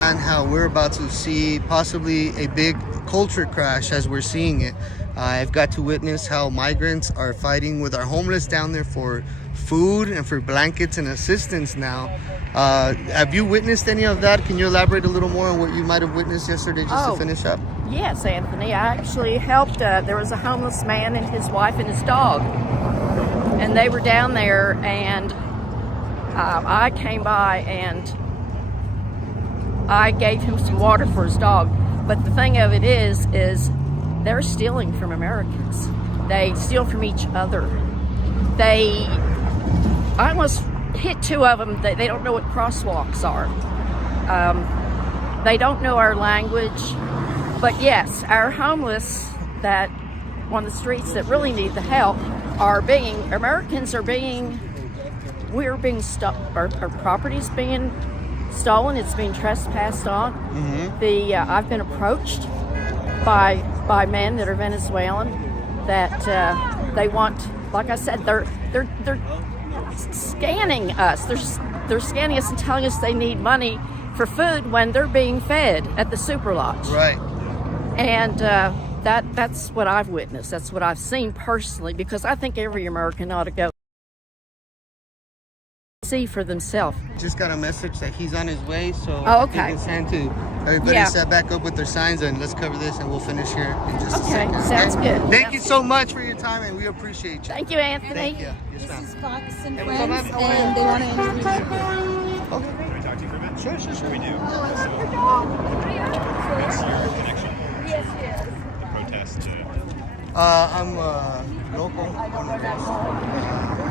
And how we're about to see possibly a big culture crash as we're seeing it. I've got to witness how migrants are fighting with our homeless down there for food and for blankets and assistance now. Have you witnessed any of that? Can you elaborate a little more on what you might have witnessed yesterday just to finish up? Yes, Anthony. I actually helped. There was a homeless man and his wife and his dog, and they were down there, and I came by and I gave him some water for his dog. But the thing of it is they're stealing from Americans. They steal from each other. I almost hit two of them. They don't know what crosswalks are. They don't know our language. But yes, our homeless that on the streets that really need the help we're being stopped. Our property's being stolen. It's being trespassed on. I've been approached by men that are Venezuelan that they want, like I said, they're scanning us. They're scanning us and telling us they need money for food when they're being fed at the Super Lodge. Right. And that's what I've witnessed. That's what I've seen personally, because I think every American ought to go see for themselves. Just got a message that he's on his way, so okay. it's time to everybody set back up with their signs, and let's cover this and we'll finish here in just a second. Sounds good. Thank you so much for your time, and we appreciate you. Thank you, Anthony. Thank you. Yes, This ma'am. is Fox and Friends, and they want to interview you. Okay. Can we talk to you for a bit? Sure. We do. What's your connection? Yes, yes. The protest to... I'm local. We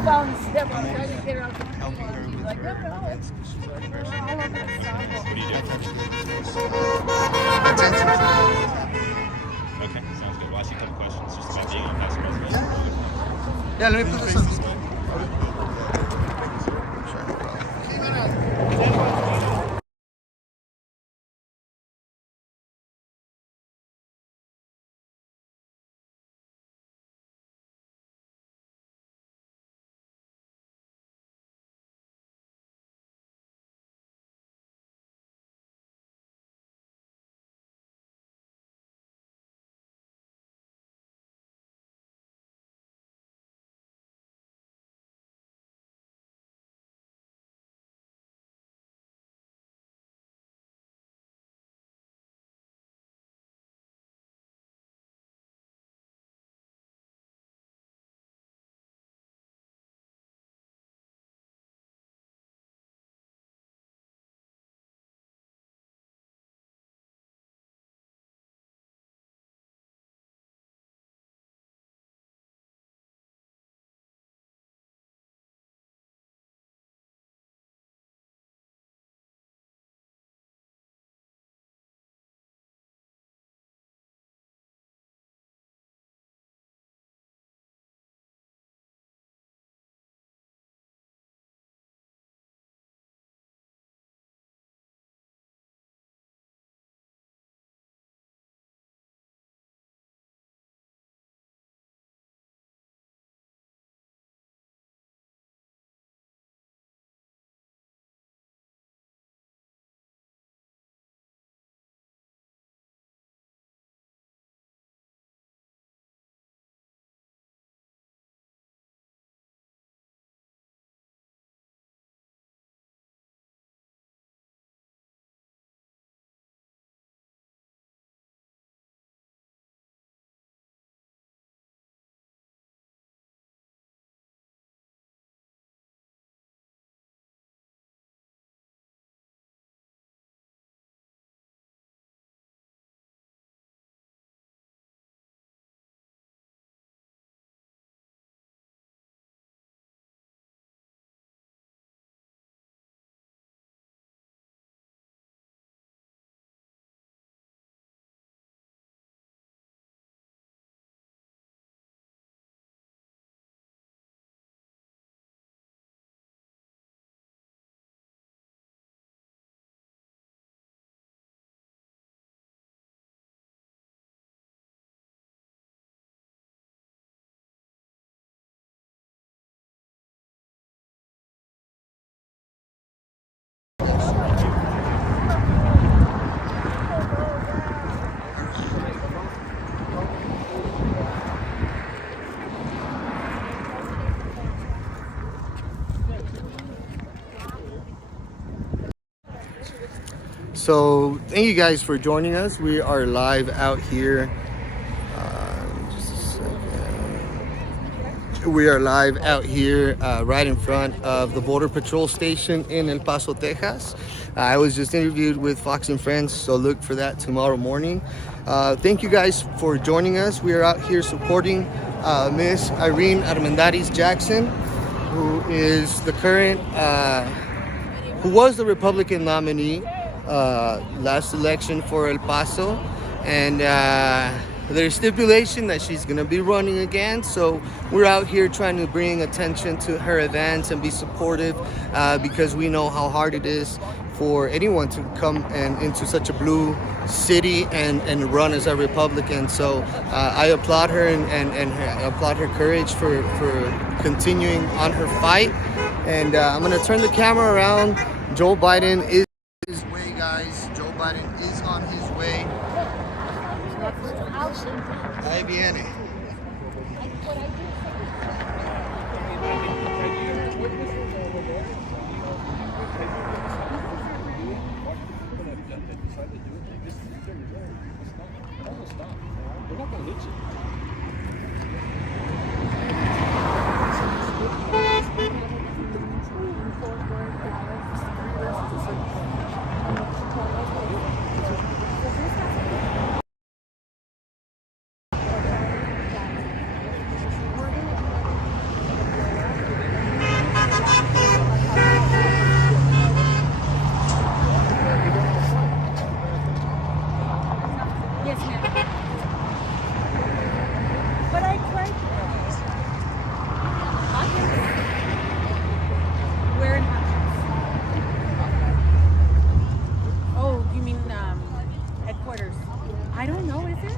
found several trying to get her out the Helping her with her events because she's a conversion. What do you do? Attention. Okay, sounds good. Well, I ask you a couple questions just about being on Paso resident. Yeah, let me put this on. So thank you guys for joining us. We are live out here. Just a second. We are live out here right in front of the Border Patrol Station in El Paso, Texas. I was just interviewed with Fox and Friends, so look for that tomorrow morning. Thank you guys for joining us. We are out here supporting Miss Irene Armendariz Jackson, who is the current, who was the Republican nominee last election for El Paso, and there's stipulation that she's gonna be running again. So we're out here trying to bring attention to her events and be supportive because we know how hard it is for anyone to come and into such a blue city and run as a Republican. So I applaud her and I applaud her courage for continuing on her fight. And I'm gonna turn the camera around. Joe Biden is on his way, guys. Joe Biden is on his way. Ahí viene. Yes, ma'am. But I tried. Where in Oh, you mean headquarters? I don't know, is it?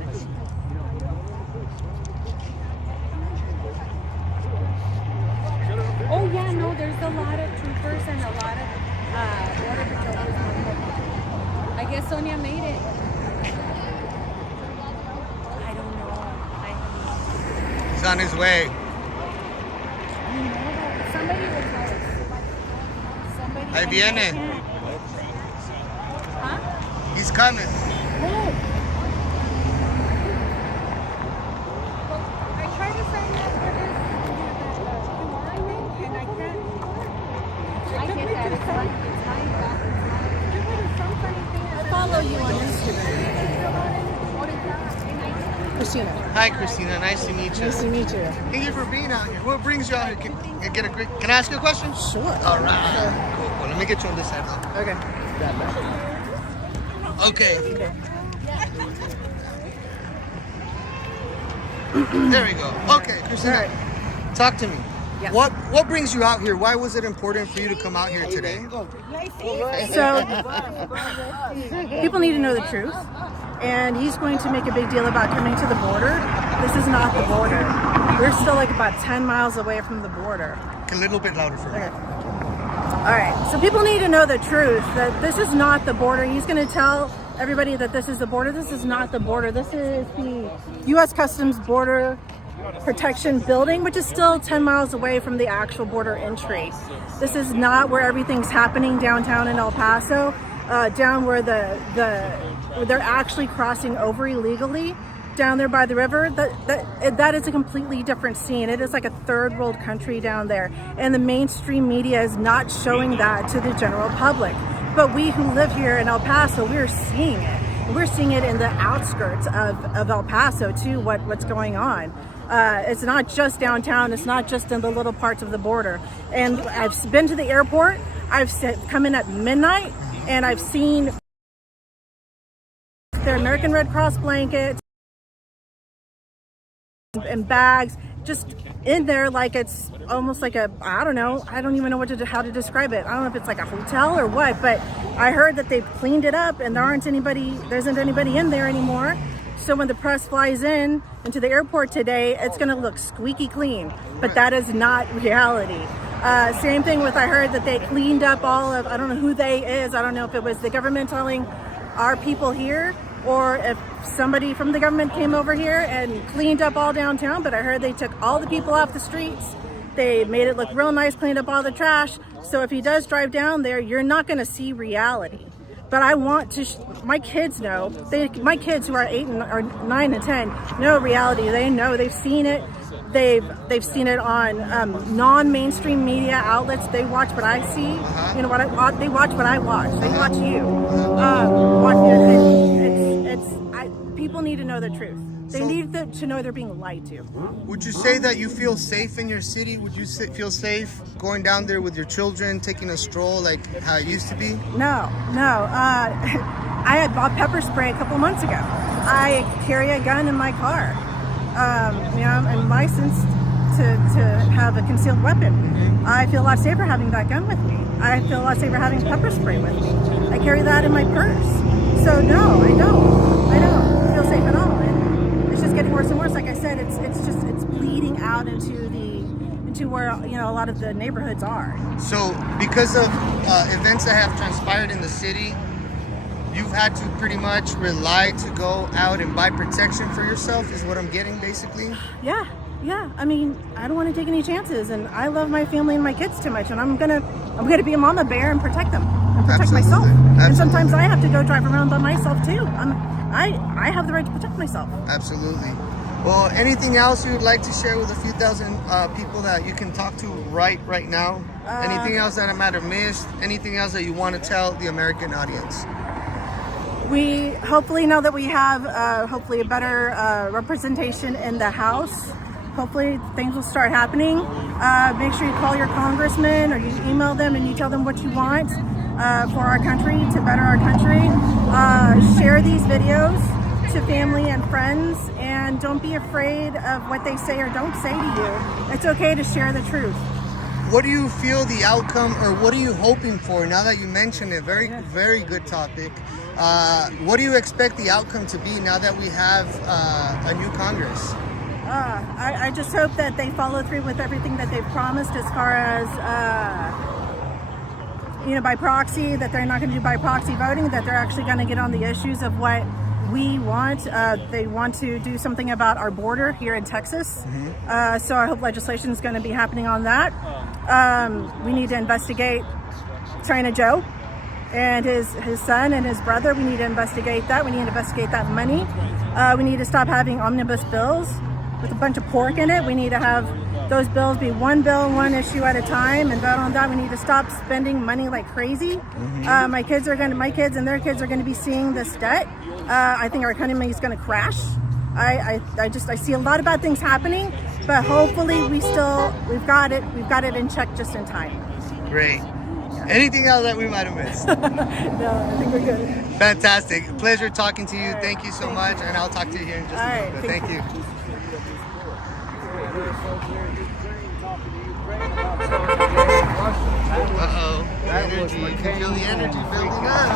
Oh yeah, no, there's a lot of troopers and a lot of border patrollers. I guess Sonia made it. I don't know. He's on his way. Somebody will tell us. Somebody. Ahí viene. Huh? He's coming. I tried to sign up for this and I can't. I get that. It's I follow you on Instagram. Christina. Hi, Christina. Nice to meet you. Nice to meet you. Thank you for being out here. What brings you out here? Can I ask you a question? Sure. All right. Cool. Well, let me get you on this side now. Okay. Okay. There we go. Okay, Christina. Talk to me. Yes. What brings you out here? Why was it important for you to come out here today? So, people need to know the truth, and he's going to make a big deal about coming to the border. This is not the border. We're still like about 10 miles away from the border. A little bit louder for me. Okay. All right, so people need to know the truth, that this is not the border. He's going to tell everybody that this is the border. This is not the border. This is the U.S. Customs Border Protection building, which is still 10 miles away from the actual border entry. This is not where everything's happening downtown in El Paso, down where where they're actually crossing over illegally down there by the river. That is a completely different scene. It is like a third world country down there, and the mainstream media is not showing that to the general public. But we who live here in El Paso, we're seeing it. We're seeing it in the outskirts of El Paso too, what's going on. It's not just downtown, it's not just in the little parts of the border. And I've been to the airport, I've come in at midnight, and I've seen their American Red Cross blankets and bags just in there, like it's almost like a, I don't know, I don't even know how to describe it. I don't know if it's like a hotel or what, but I heard that they've cleaned it up and there isn't anybody in there anymore. So when the press flies into the airport today, it's gonna look squeaky clean, but that is not reality. Same thing with, I heard that they cleaned up all of, I don't know who they is, I don't know if it was the government telling our people here, or if somebody from the government came over here and cleaned up all downtown, but I heard they took all the people off the streets. They made it look real nice, cleaned up all the trash. So if he does drive down there, you're not gonna see reality. but I want to. My kids know. My kids who are 8 or 9 and 10 know reality. They know. They've seen it. They've seen it on non-mainstream media outlets. They watch what I see. You know what they watch what I watch. They watch you. People need to know the truth. They need to know they're being lied to. Would you say that you feel safe in your city? Would you feel safe going down there with your children, taking a stroll like how it used to be? No. I had bought pepper spray a couple months ago. I carry a gun in my car. I'm licensed to have a concealed weapon. I feel a lot safer having that gun with me. I feel a lot safer having pepper spray with me. I carry that in my purse. So no, I don't feel safe at all. And it's just getting worse and worse. Like I said, it's bleeding out into where a lot of the neighborhoods are. So because of events that have transpired in the city, you've had to pretty much rely to go out and buy protection for yourself, is what I'm getting, basically? Yeah. I mean, I don't want to take any chances, and I love my family and my kids too much, and I'm gonna be a mama bear and protect them and protect myself. And sometimes I have to go drive around by myself too. I have the right to protect myself. Absolutely. Well, anything else you would like to share with a few thousand people that you can talk to right now? Anything else that I might have missed? Anything else that you want to tell the American audience? We hopefully, now that we have hopefully a better representation in the House, hopefully things will start happening. Make sure you call your congressman or you email them and you tell them what you want for our country, to better our country. Share these videos to family and friends, and don't be afraid of what they say or don't say to you. It's okay to share the truth. What do you feel the outcome, or what are you hoping for now that you mentioned it? Very good topic. What do you expect the outcome to be now that we have a new Congress? I just hope that they follow through with everything that they've promised as far as, by proxy, that they're not going to do by proxy voting, that they're actually going to get on the issues of what we want. They want to do something about our border here in Texas. So I hope legislation is going to be happening on that. We need to investigate China Joe and his son and his brother. We need to investigate that. We need to investigate that money. We need to stop having omnibus bills with a bunch of pork in it. We need to have those bills be one bill, one issue at a time, and vote on that. We need to stop spending money like crazy. My kids and their kids are going to be seeing this debt. I think our economy is going to crash. I see a lot of bad things happening, but hopefully we've got it in check just in time. Great. Anything else that we might have missed? No, I think we're good. Fantastic. Pleasure talking to you. Thank you so much, and I'll talk to you here in just a little bit. Thank you. Uh-oh. Energy. You can feel the energy building up.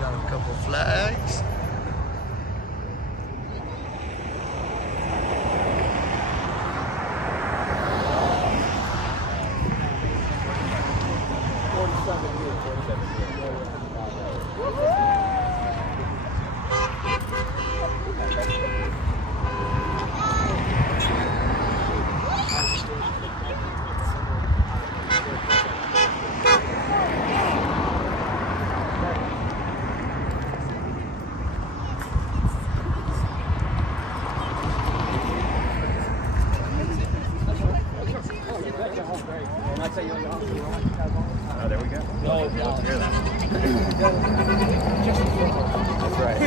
Got a couple flags. Oh, there we go. That's right.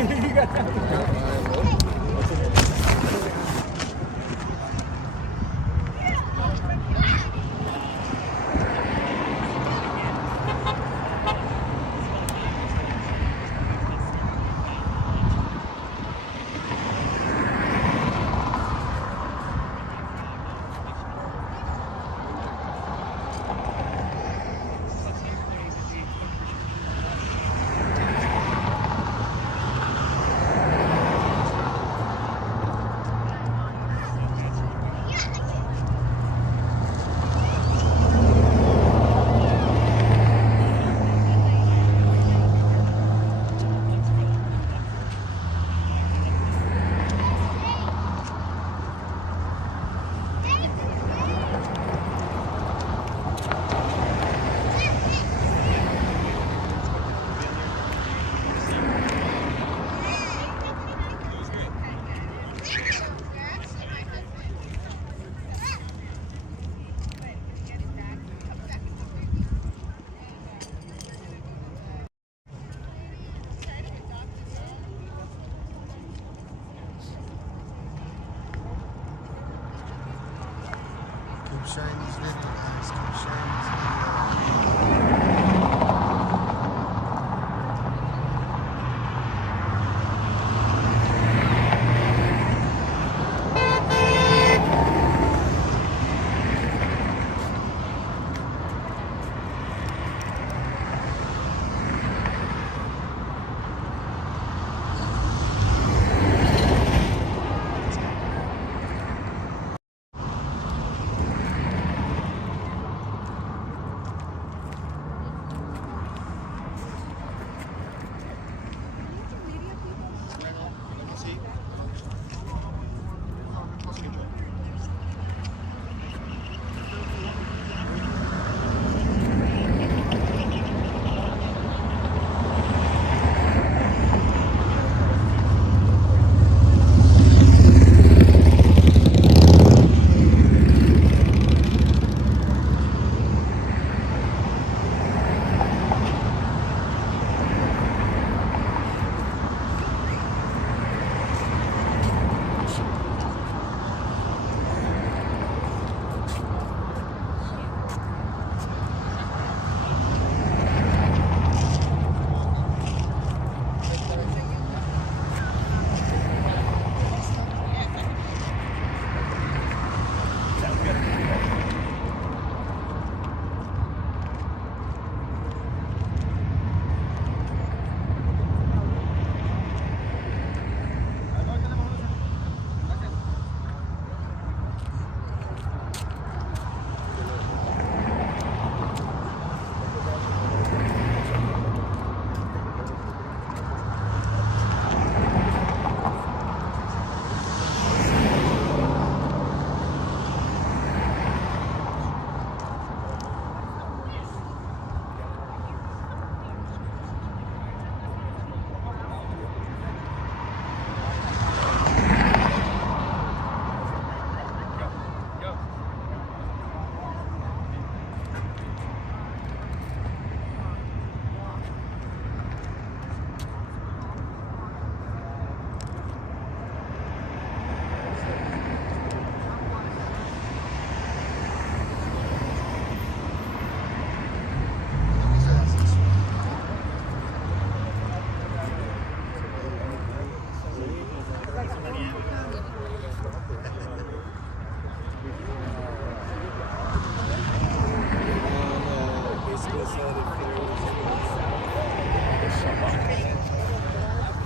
sharing these videos, guys. Keep sharing these videos.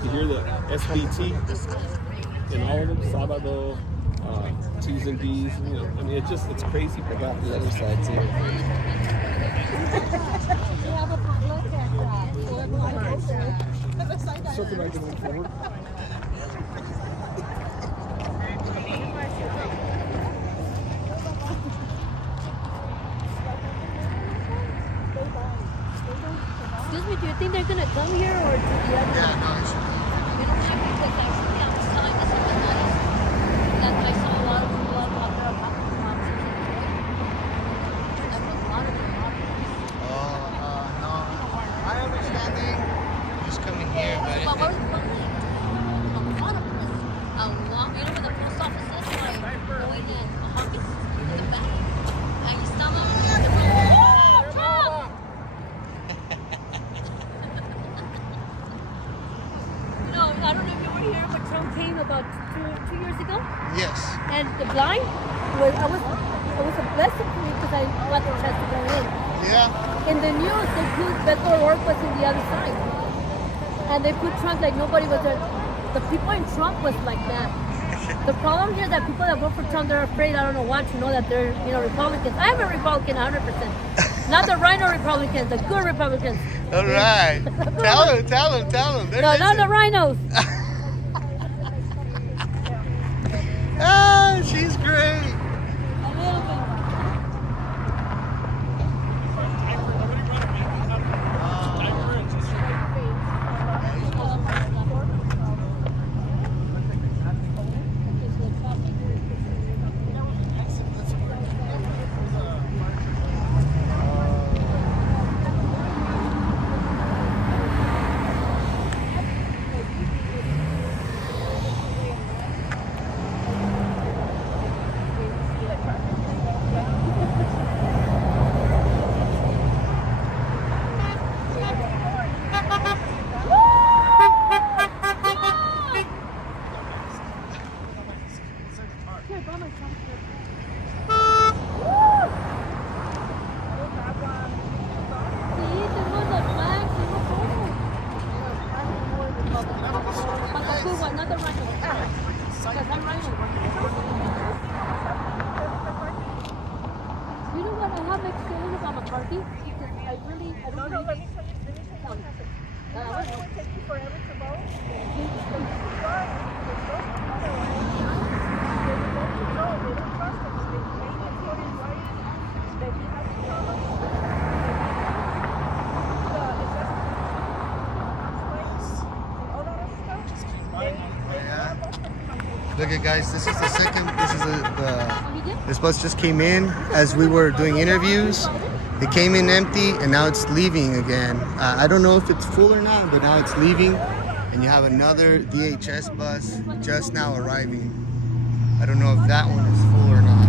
You hear the SBT in all of them, Sabado, T's and D's. You know, I mean, it's crazy. I got the other side too. Something I can look forward. Excuse me, do you think they're gonna come here or to the other? Yeah, no, it should be. You don't think because I see on the sign this is the nice that I saw a lot of people out there about the conversation. There was a lot of them out there. No. My understanding, just coming here, but But where's the public? A lot of them. You know where the post office is? Like going in Hawkins in the back. And you stop over there, they're like, oh, Trump! No, I don't know if you were here, but Trump came about two years ago. yes. And the blind was it was a blessing for me because I got the chance to go in. Yeah. In the news, they put Beto O'Rourke was in the other side, and they put Trump like nobody was there. The people in Trump was like that. The problem here is that people that vote for Trump, they're afraid. I don't know why to know that they're Republicans. I'm a Republican, 100%. Not the rhino Republicans, the good Republicans. All right. Tell them. No, not the rhinos. Ah, she's great. A little bit. what? I have mixed feelings about McCarthy because I don't let me believe. tell you what happened. You know it would take you forever to vote. Because those people that were they were going to go, they don't trust him. They made him put in writing that he has to go on the all that other stuff. Look at guys, this is the second, this bus just came in as we were doing interviews. It came in empty and now it's leaving again. I don't know if it's full or not, but now it's leaving. And you have another DHS bus just now arriving. I don't know if that one is full or not.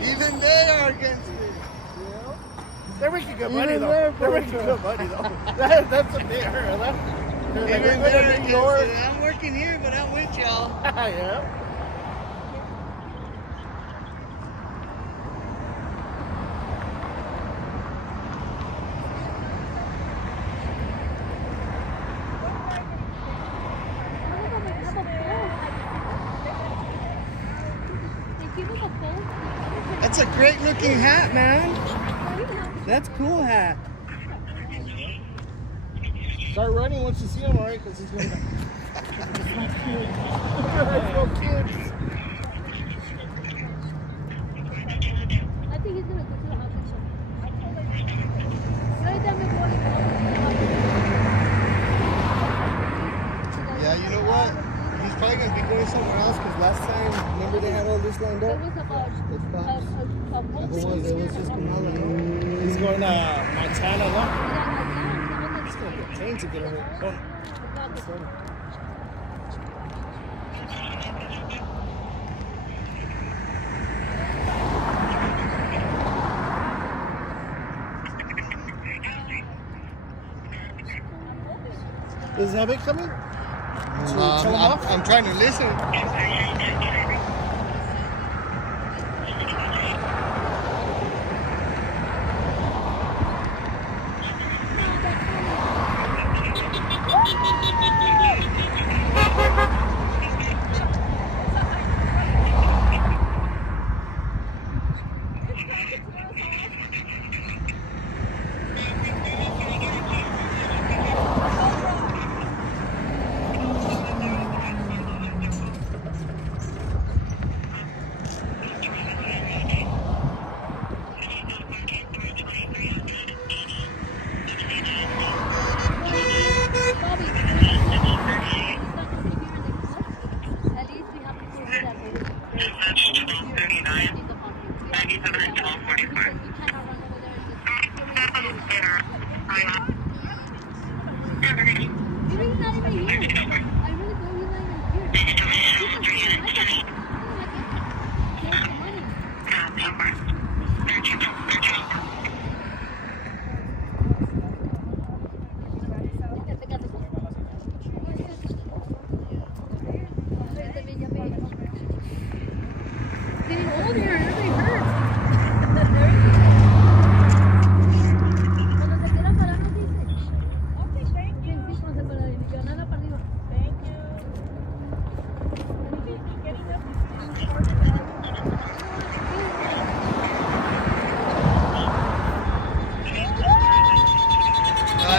Even they are against me. They're making good money though. They're making good money though. That's what they are. Even they're against it. I'm working here, but I'm with y'all. Yeah. That's a great looking hat, man. That's a cool hat. Start running once you see him, alright? Because he's going to. Kids. I think he's gonna go to the house show. Yeah, you know what? He's probably going to be going somewhere else because last time, remember they had all this lined up? It was just Kamala. He's going to Montana, no? He's going to get trained to get over. Is Abbott coming? I'm trying to listen.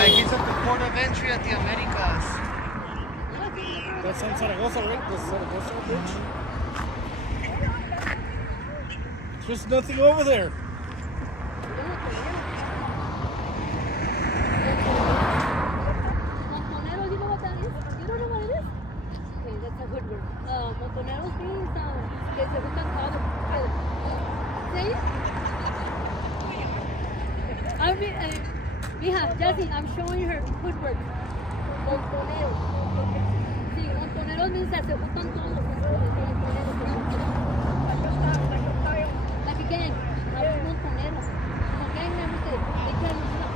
He's at the port of entry at the Americas. That's on Zaragoza, right? The Zaragoza bridge. There's nothing over there. Montoneros, you know what that is? You don't know what it is? Okay, that's a good word. Montoneros means que se juntan todos. saying? Mija, Jessie, I'm showing her footwork. Montoneros. Sí, montoneros means that se juntan todos los montoneros. Like a gang. Like montoneros. So gang members, they try to listen up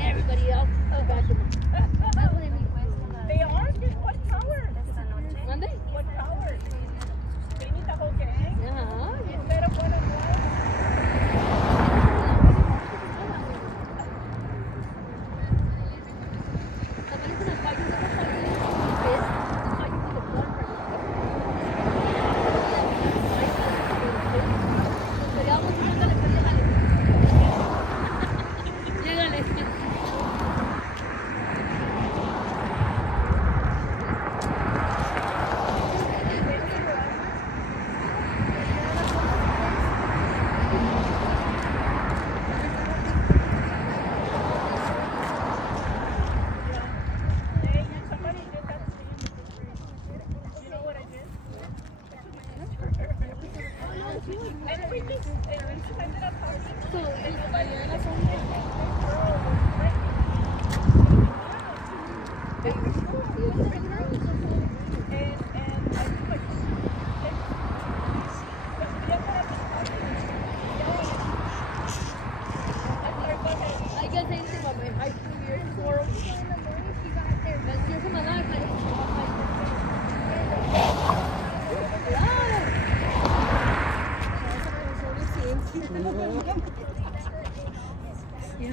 everybody else. Oh, gosh. That's what I mean. They are? What power? Monday? What power? They need the whole gang? Yeah. Instead of one on one?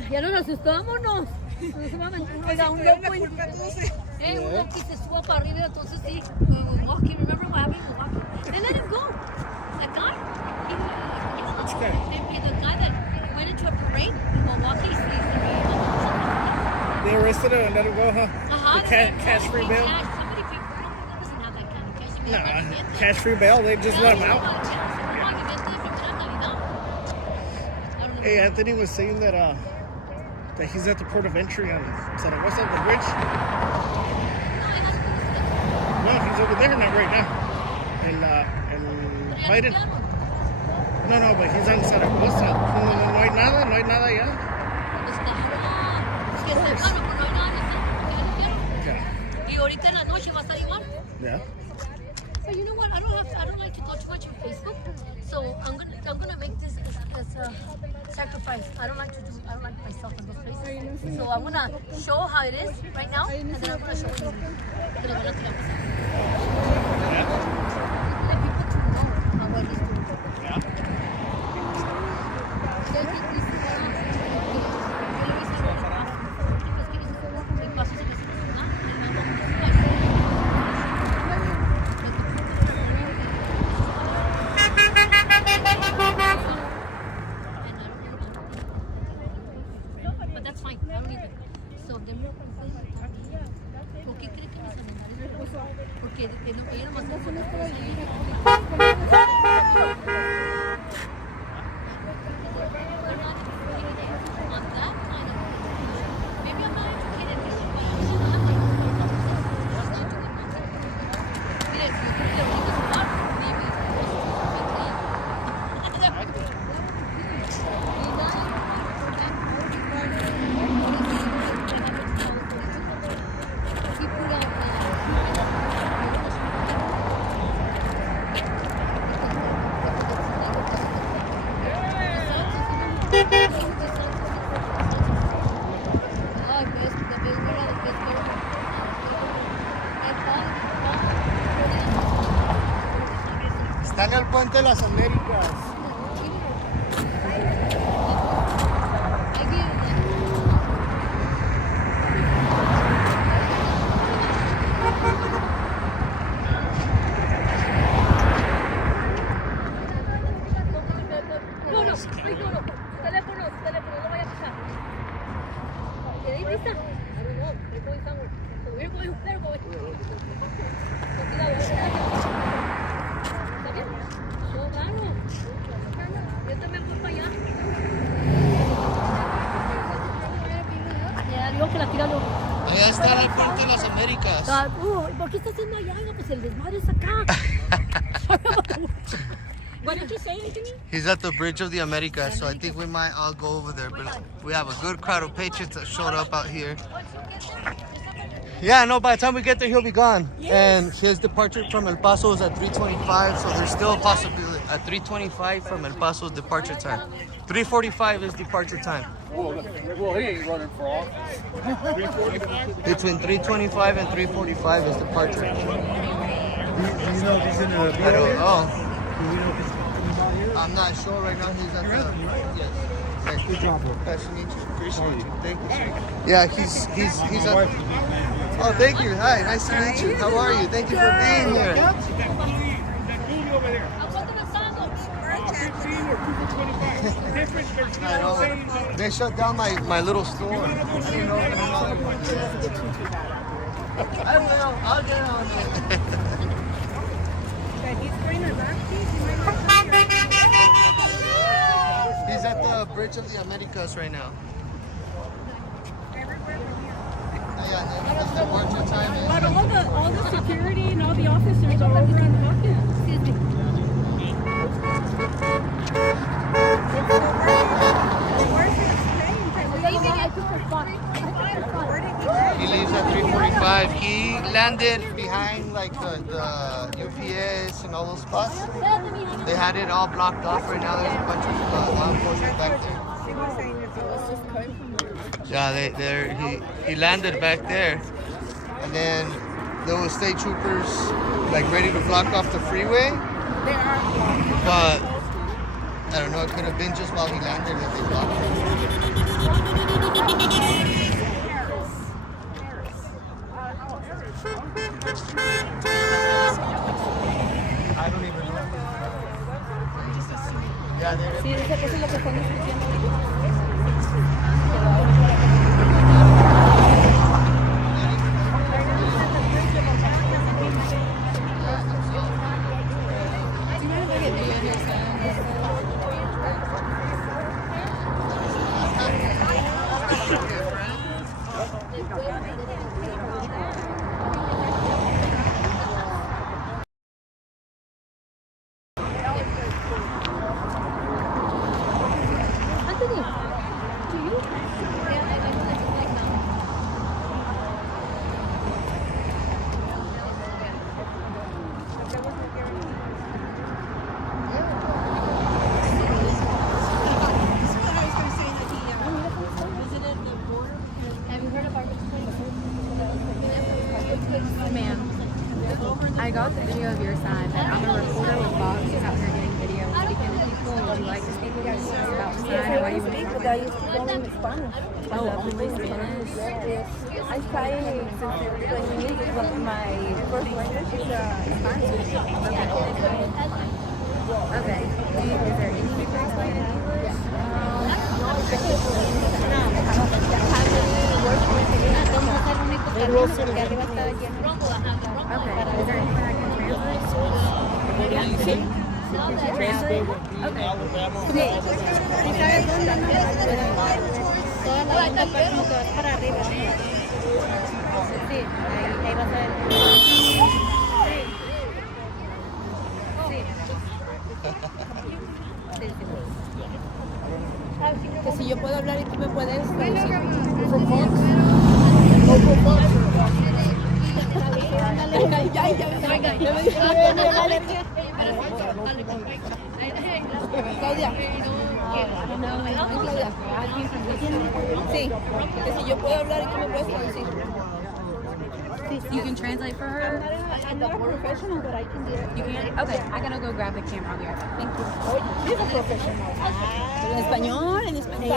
Ya nos asustámonos. Oiga, un loco uno que se suba para arriba, entonces sí, walking, remember what happened with walking? They let him go. That guy. Which guy? The guy that went into a parade in Milwaukee. They arrested him and let him go, huh? The cash free bail? Somebody paid for it. That doesn't have that kind of cash. Nah, cash free bail, they just let him out. Hey, Anthony was saying that he's at the port of entry on Zaragoza, the bridge. No, he's over there right now. And Biden. No, but he's on Zaragoza. No hay nada ya. Y ahorita en la noche va a estar igual. Yeah. But you know what? I don't like to go too much on Facebook. So I'm gonna make this as a sacrifice. I don't like myself in those places. So I'm gonna show how it is right now, and then I'm gonna show you. Let people to know how it is. But that's fine. I don't need it. So ¿por qué cree que mis animales? Porque ella nomás se pone maybe I'm not educated. Mire, si yo quiero ir a jugar, maybe Está en el puente de las Américas. Teléfono, no vaya a pasar. ¿Queréis lista? I don't know. They're going somewhere. So we're going. So cuidado, ¿está bien? No, claro. Yo también voy para allá. Ya digo que la tira luego. Allá está el puente de las Américas. ¿Por qué está haciendo allá? Pues el desmadre es acá. What did you say, Anthony? He's at the Bridge of the Americas, so I think we might all go over there. But we have a good crowd of patriots that showed up out here. Yeah, no, by the time we get there, he'll be gone. Yes. And his departure from El Paso is at 3:25, so there's still a possibility at 3:25 from El Paso's departure time. 3:45 is departure time. Well, he ain't running for office. 3:45? Between 3:25 and 3:45 is departure. Do you know if he's in a I don't know. Do we know if he's coming out here? I'm not sure right now. He's at the... Yes. Thank Good job, bro. Nice to meet you. Appreciate you. Thank you, sir. Yeah, he's at... Oh, thank you. Hi, nice to meet you. How are you? Thank you for being here. I know. They shut down my little store. I didn't know another one. I will. I'll get on it. He's at the Bridge of the Americas right now. But all the security and all the officers are over on Hawkins. Excuse me. He leaves at 3:45. He landed behind like the UPS and all those spots. They had it all blocked off right now. There's a bunch of law enforcement back there. Yeah, he landed back there, and then there was state troopers like ready to block off the freeway. But I don't know. It could have been just while he landed that they blocked I don't even know. Sí, dice que eso es lo que están discutiendo. I got the video of your son, and I'm a reporter with Fox. He's out here getting video, speaking to people. Would you like to speak with us about the son and why you would But I used to go in Spanish. Oh, only Spanish? Yes. I studied since I was 20 years, but my first language is Spanish. Okay. Is there any way to explain in English? Okay. Is there anything I can translate? Sí. Translate would be Alabama. Que si yo puedo hablar y tú me puedes traducir. Claudia. Sí, que si yo puedo hablar y tú me puedes traducir. You can translate for her? I'm not a professional, but I can do it. You can? Okay, I gotta go grab the camera. I'll be right back. Thank you. She's a professional. En español, en español.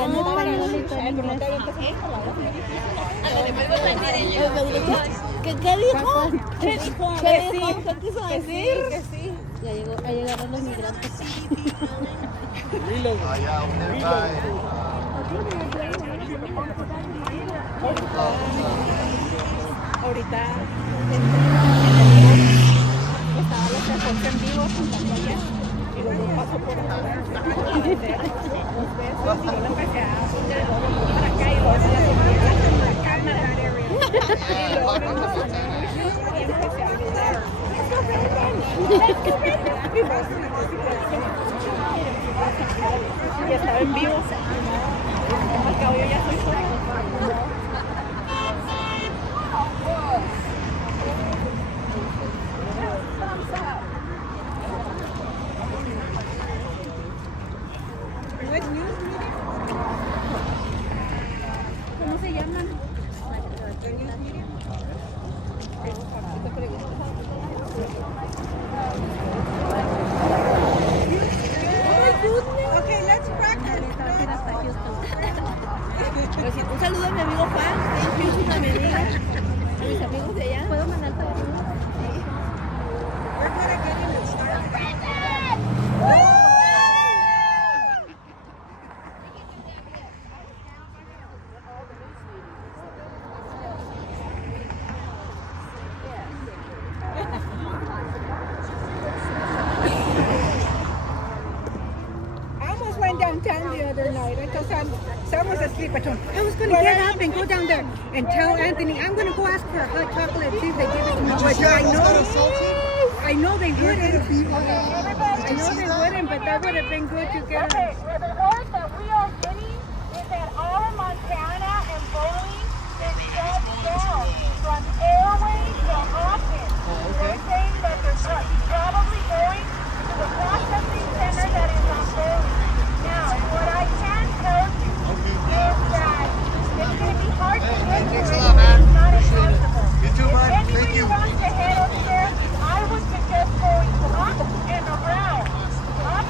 ¿Qué dijo? ¿Qué dijo? ¿Qué quiso decir? Que sí. Ya llegaron los migrantes. Ahorita estaban los transportes en vivo con pantallas y luego paso por los besos y luego empecé a poner para acá y luego se la cámara y luego y empecé a hablar. Ya estaba en vivo. Al cabo yo ya soy sola. ¿Cómo se llaman? Okay, let's practice. Un saludo a mi amigo Juan, de Houston, a mi amiga, a mis amigos de allá. ¿Puedo mandar saludos? We're good at getting it started. I almost went downtown the other night because Sam was asleep at home. I was going to get up and go down there and tell Anthony, I'm going to go ask for a hot chocolate, see if they give it to me. But I know they wouldn't. I know they wouldn't, but that would have been good to get. Okay, well, the word that we are getting is that all of Montana and Bowling is shut down from Airway to Hawkins. They're saying that they're probably going to the processing center that is on Bowling. Now, what I can tell you is that it's going to be hard to get to. Thanks a lot, man. It's not impossible. You too, bud. Thank you. If anybody wants to head up there, I would suggest going up and around,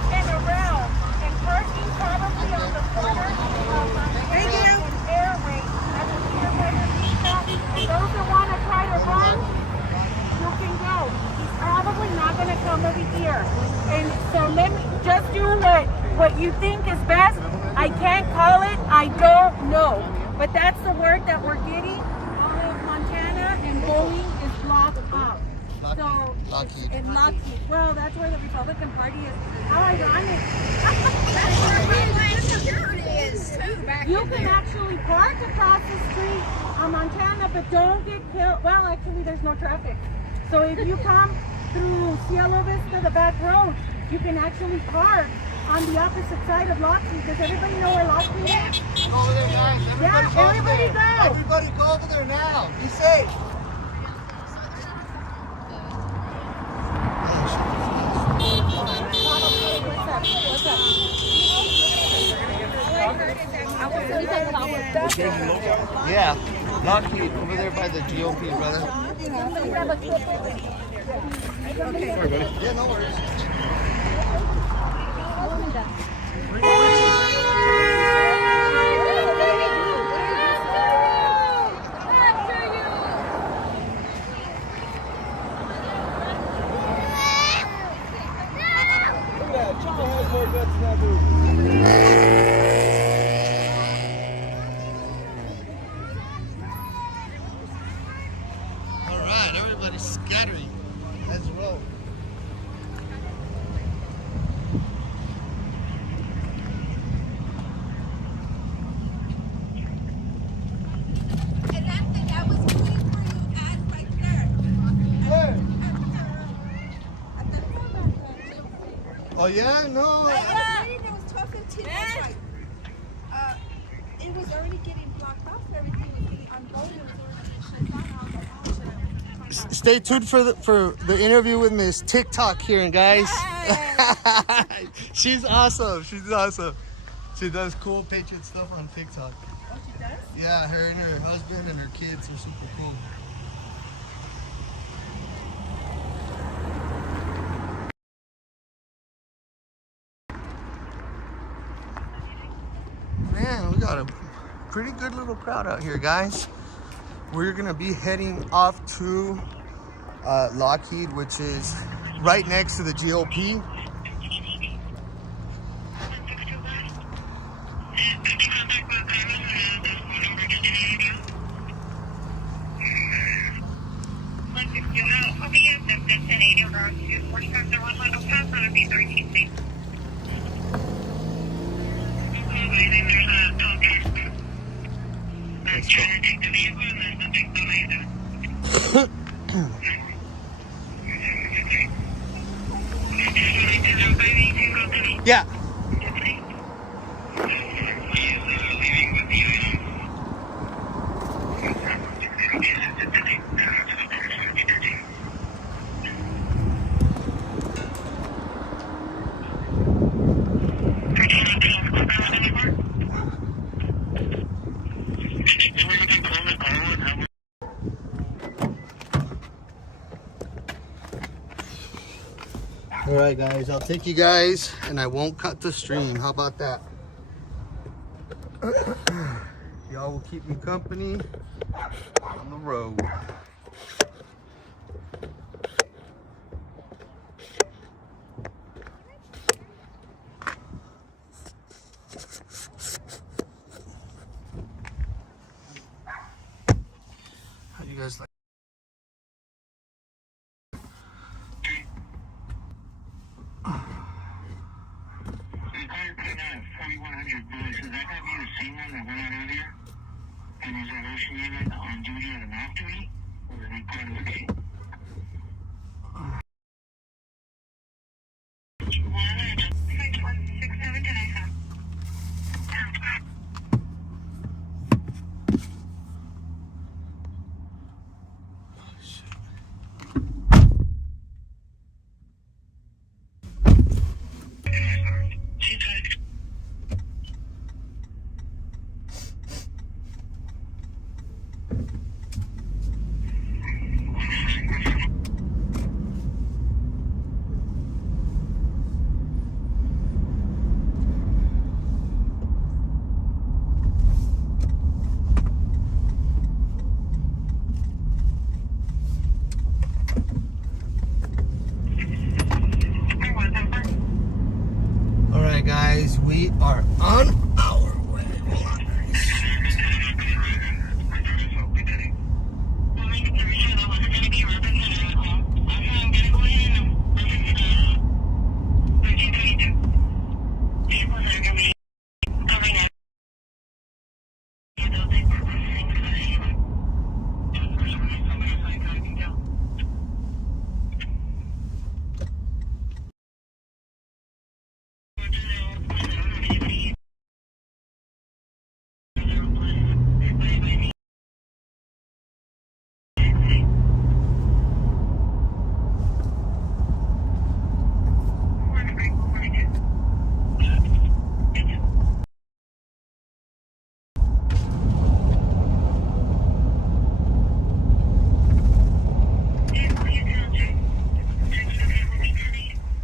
and parking probably on the corner of Montana and Airway at the Peter Piper Pizza. And those that want to try to run, you can go. He's probably not going to come over here. And so let me just do what you think is best. I can't call it. I don't know. But that's the word that we're getting. All of Montana and Bowling is blocked up. So, and Lockheed. Well, that's where the Republican Party is. How ironic. That's where Homeland Security is too. You can actually park across the street on Montana, but don't get killed. Well, actually, there's no traffic. So if you come through Cielo Vista, the back road, you can actually park on the opposite side of Lockheed. Does everybody know where Lockheed is? Go over there, guys. Everybody go. Everybody go over there now. Be safe. Yeah, Lockheed over there by the GOP, brother. Sorry, buddy. Yeah, no worries. All right, everybody's scattering. Let's roll. Oh yeah, no. It was 12:15. That's right. It was already getting blocked off. Everything was getting unloaded. Stay tuned for the interview with Miss TikTok here, guys. She's awesome. She's awesome. She does cool Patriot stuff on TikTok. Oh, she does? Yeah, her and her husband and her kids are super cool. Man, we got a pretty good little crowd out here, guys. We're gonna be heading off to Lockheed, which is right next to the GOP. Yeah. All right, guys, I'll take you guys and I won't cut the stream. How about that? Y'all will keep me company on the road. How do you guys like? All right, guys, we are on our way.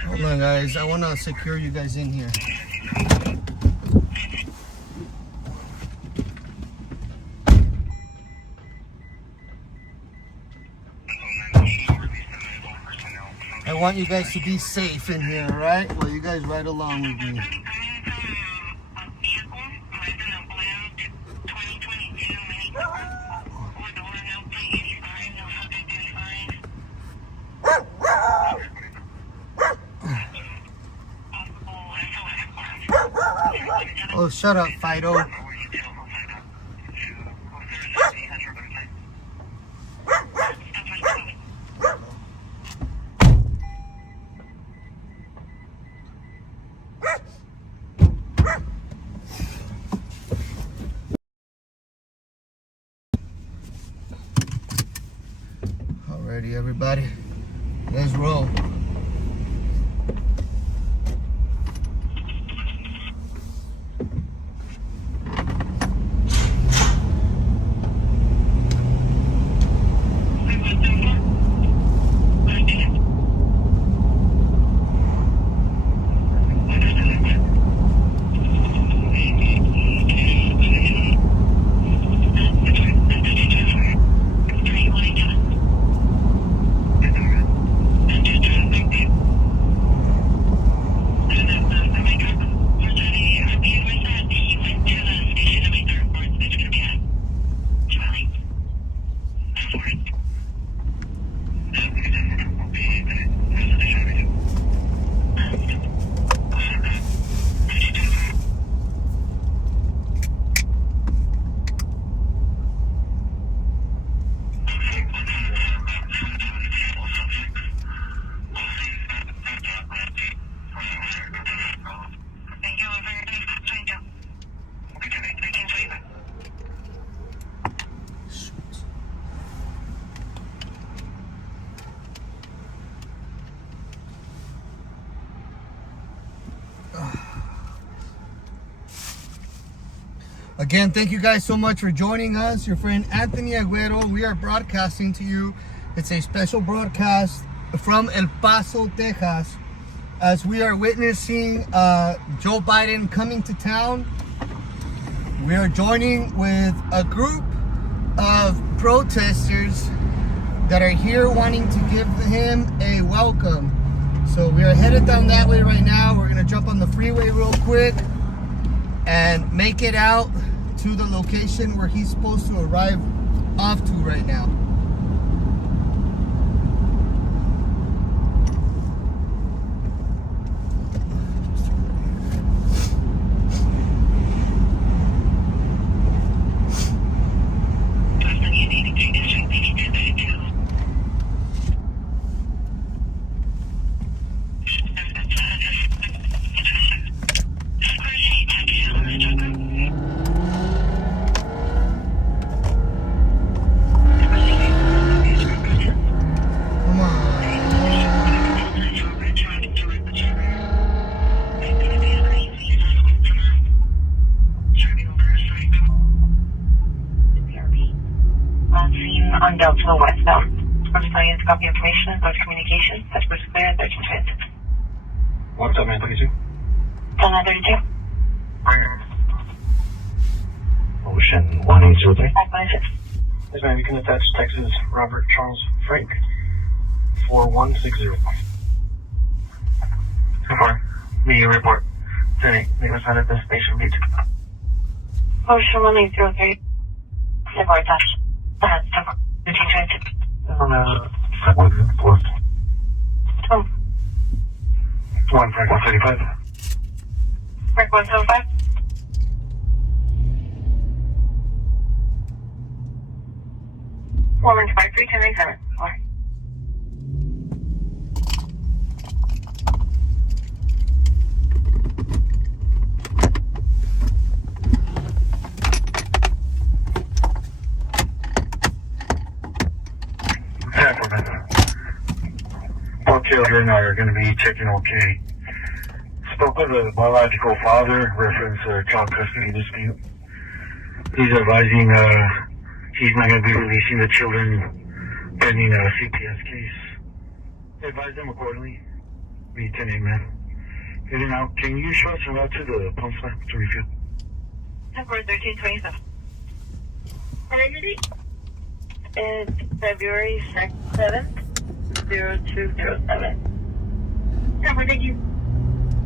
Hold on, guys. I want to secure you guys in here. I want you guys to be safe in here, all right? Well, you guys ride along with me. Oh, shut up, Fido. Alrighty, everybody, let's roll. Again, thank you guys so much for joining us. Your friend Anthony Agüero. We are broadcasting to you. It's a special broadcast from El Paso, Texas, as we are witnessing Joe Biden coming to town. We are joining with a group of protesters that are here wanting to give him a welcome. So we are headed down that way right now. We're gonna jump on the freeway real quick and make it out to the location where he's supposed to arrive off to right now. On Delta westbound. First client's copy information, first communication, that's first clear, 13 What's up, man? 32? 32. Ocean 1803. 556. Yes, ma'am. You can attach Texas Robert Charles Frank 4160. So far, media report. 10-8. We was at the station beat. Ocean 1803. So far, attached. So far. 1320. 1 Frank 135. Frank 175. Woman 531097. Sorry. Both children are going to be checking okay. Spoke with the biological father, reference child custody dispute. He's advising he's not going to be releasing the children pending a CPS case. Advise them accordingly. Be 10-8, man. And now, can you show us a route to the pump stop to refuel? Number 1327. It's February 7th, 0207. Number, thank you.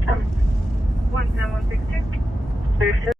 17162.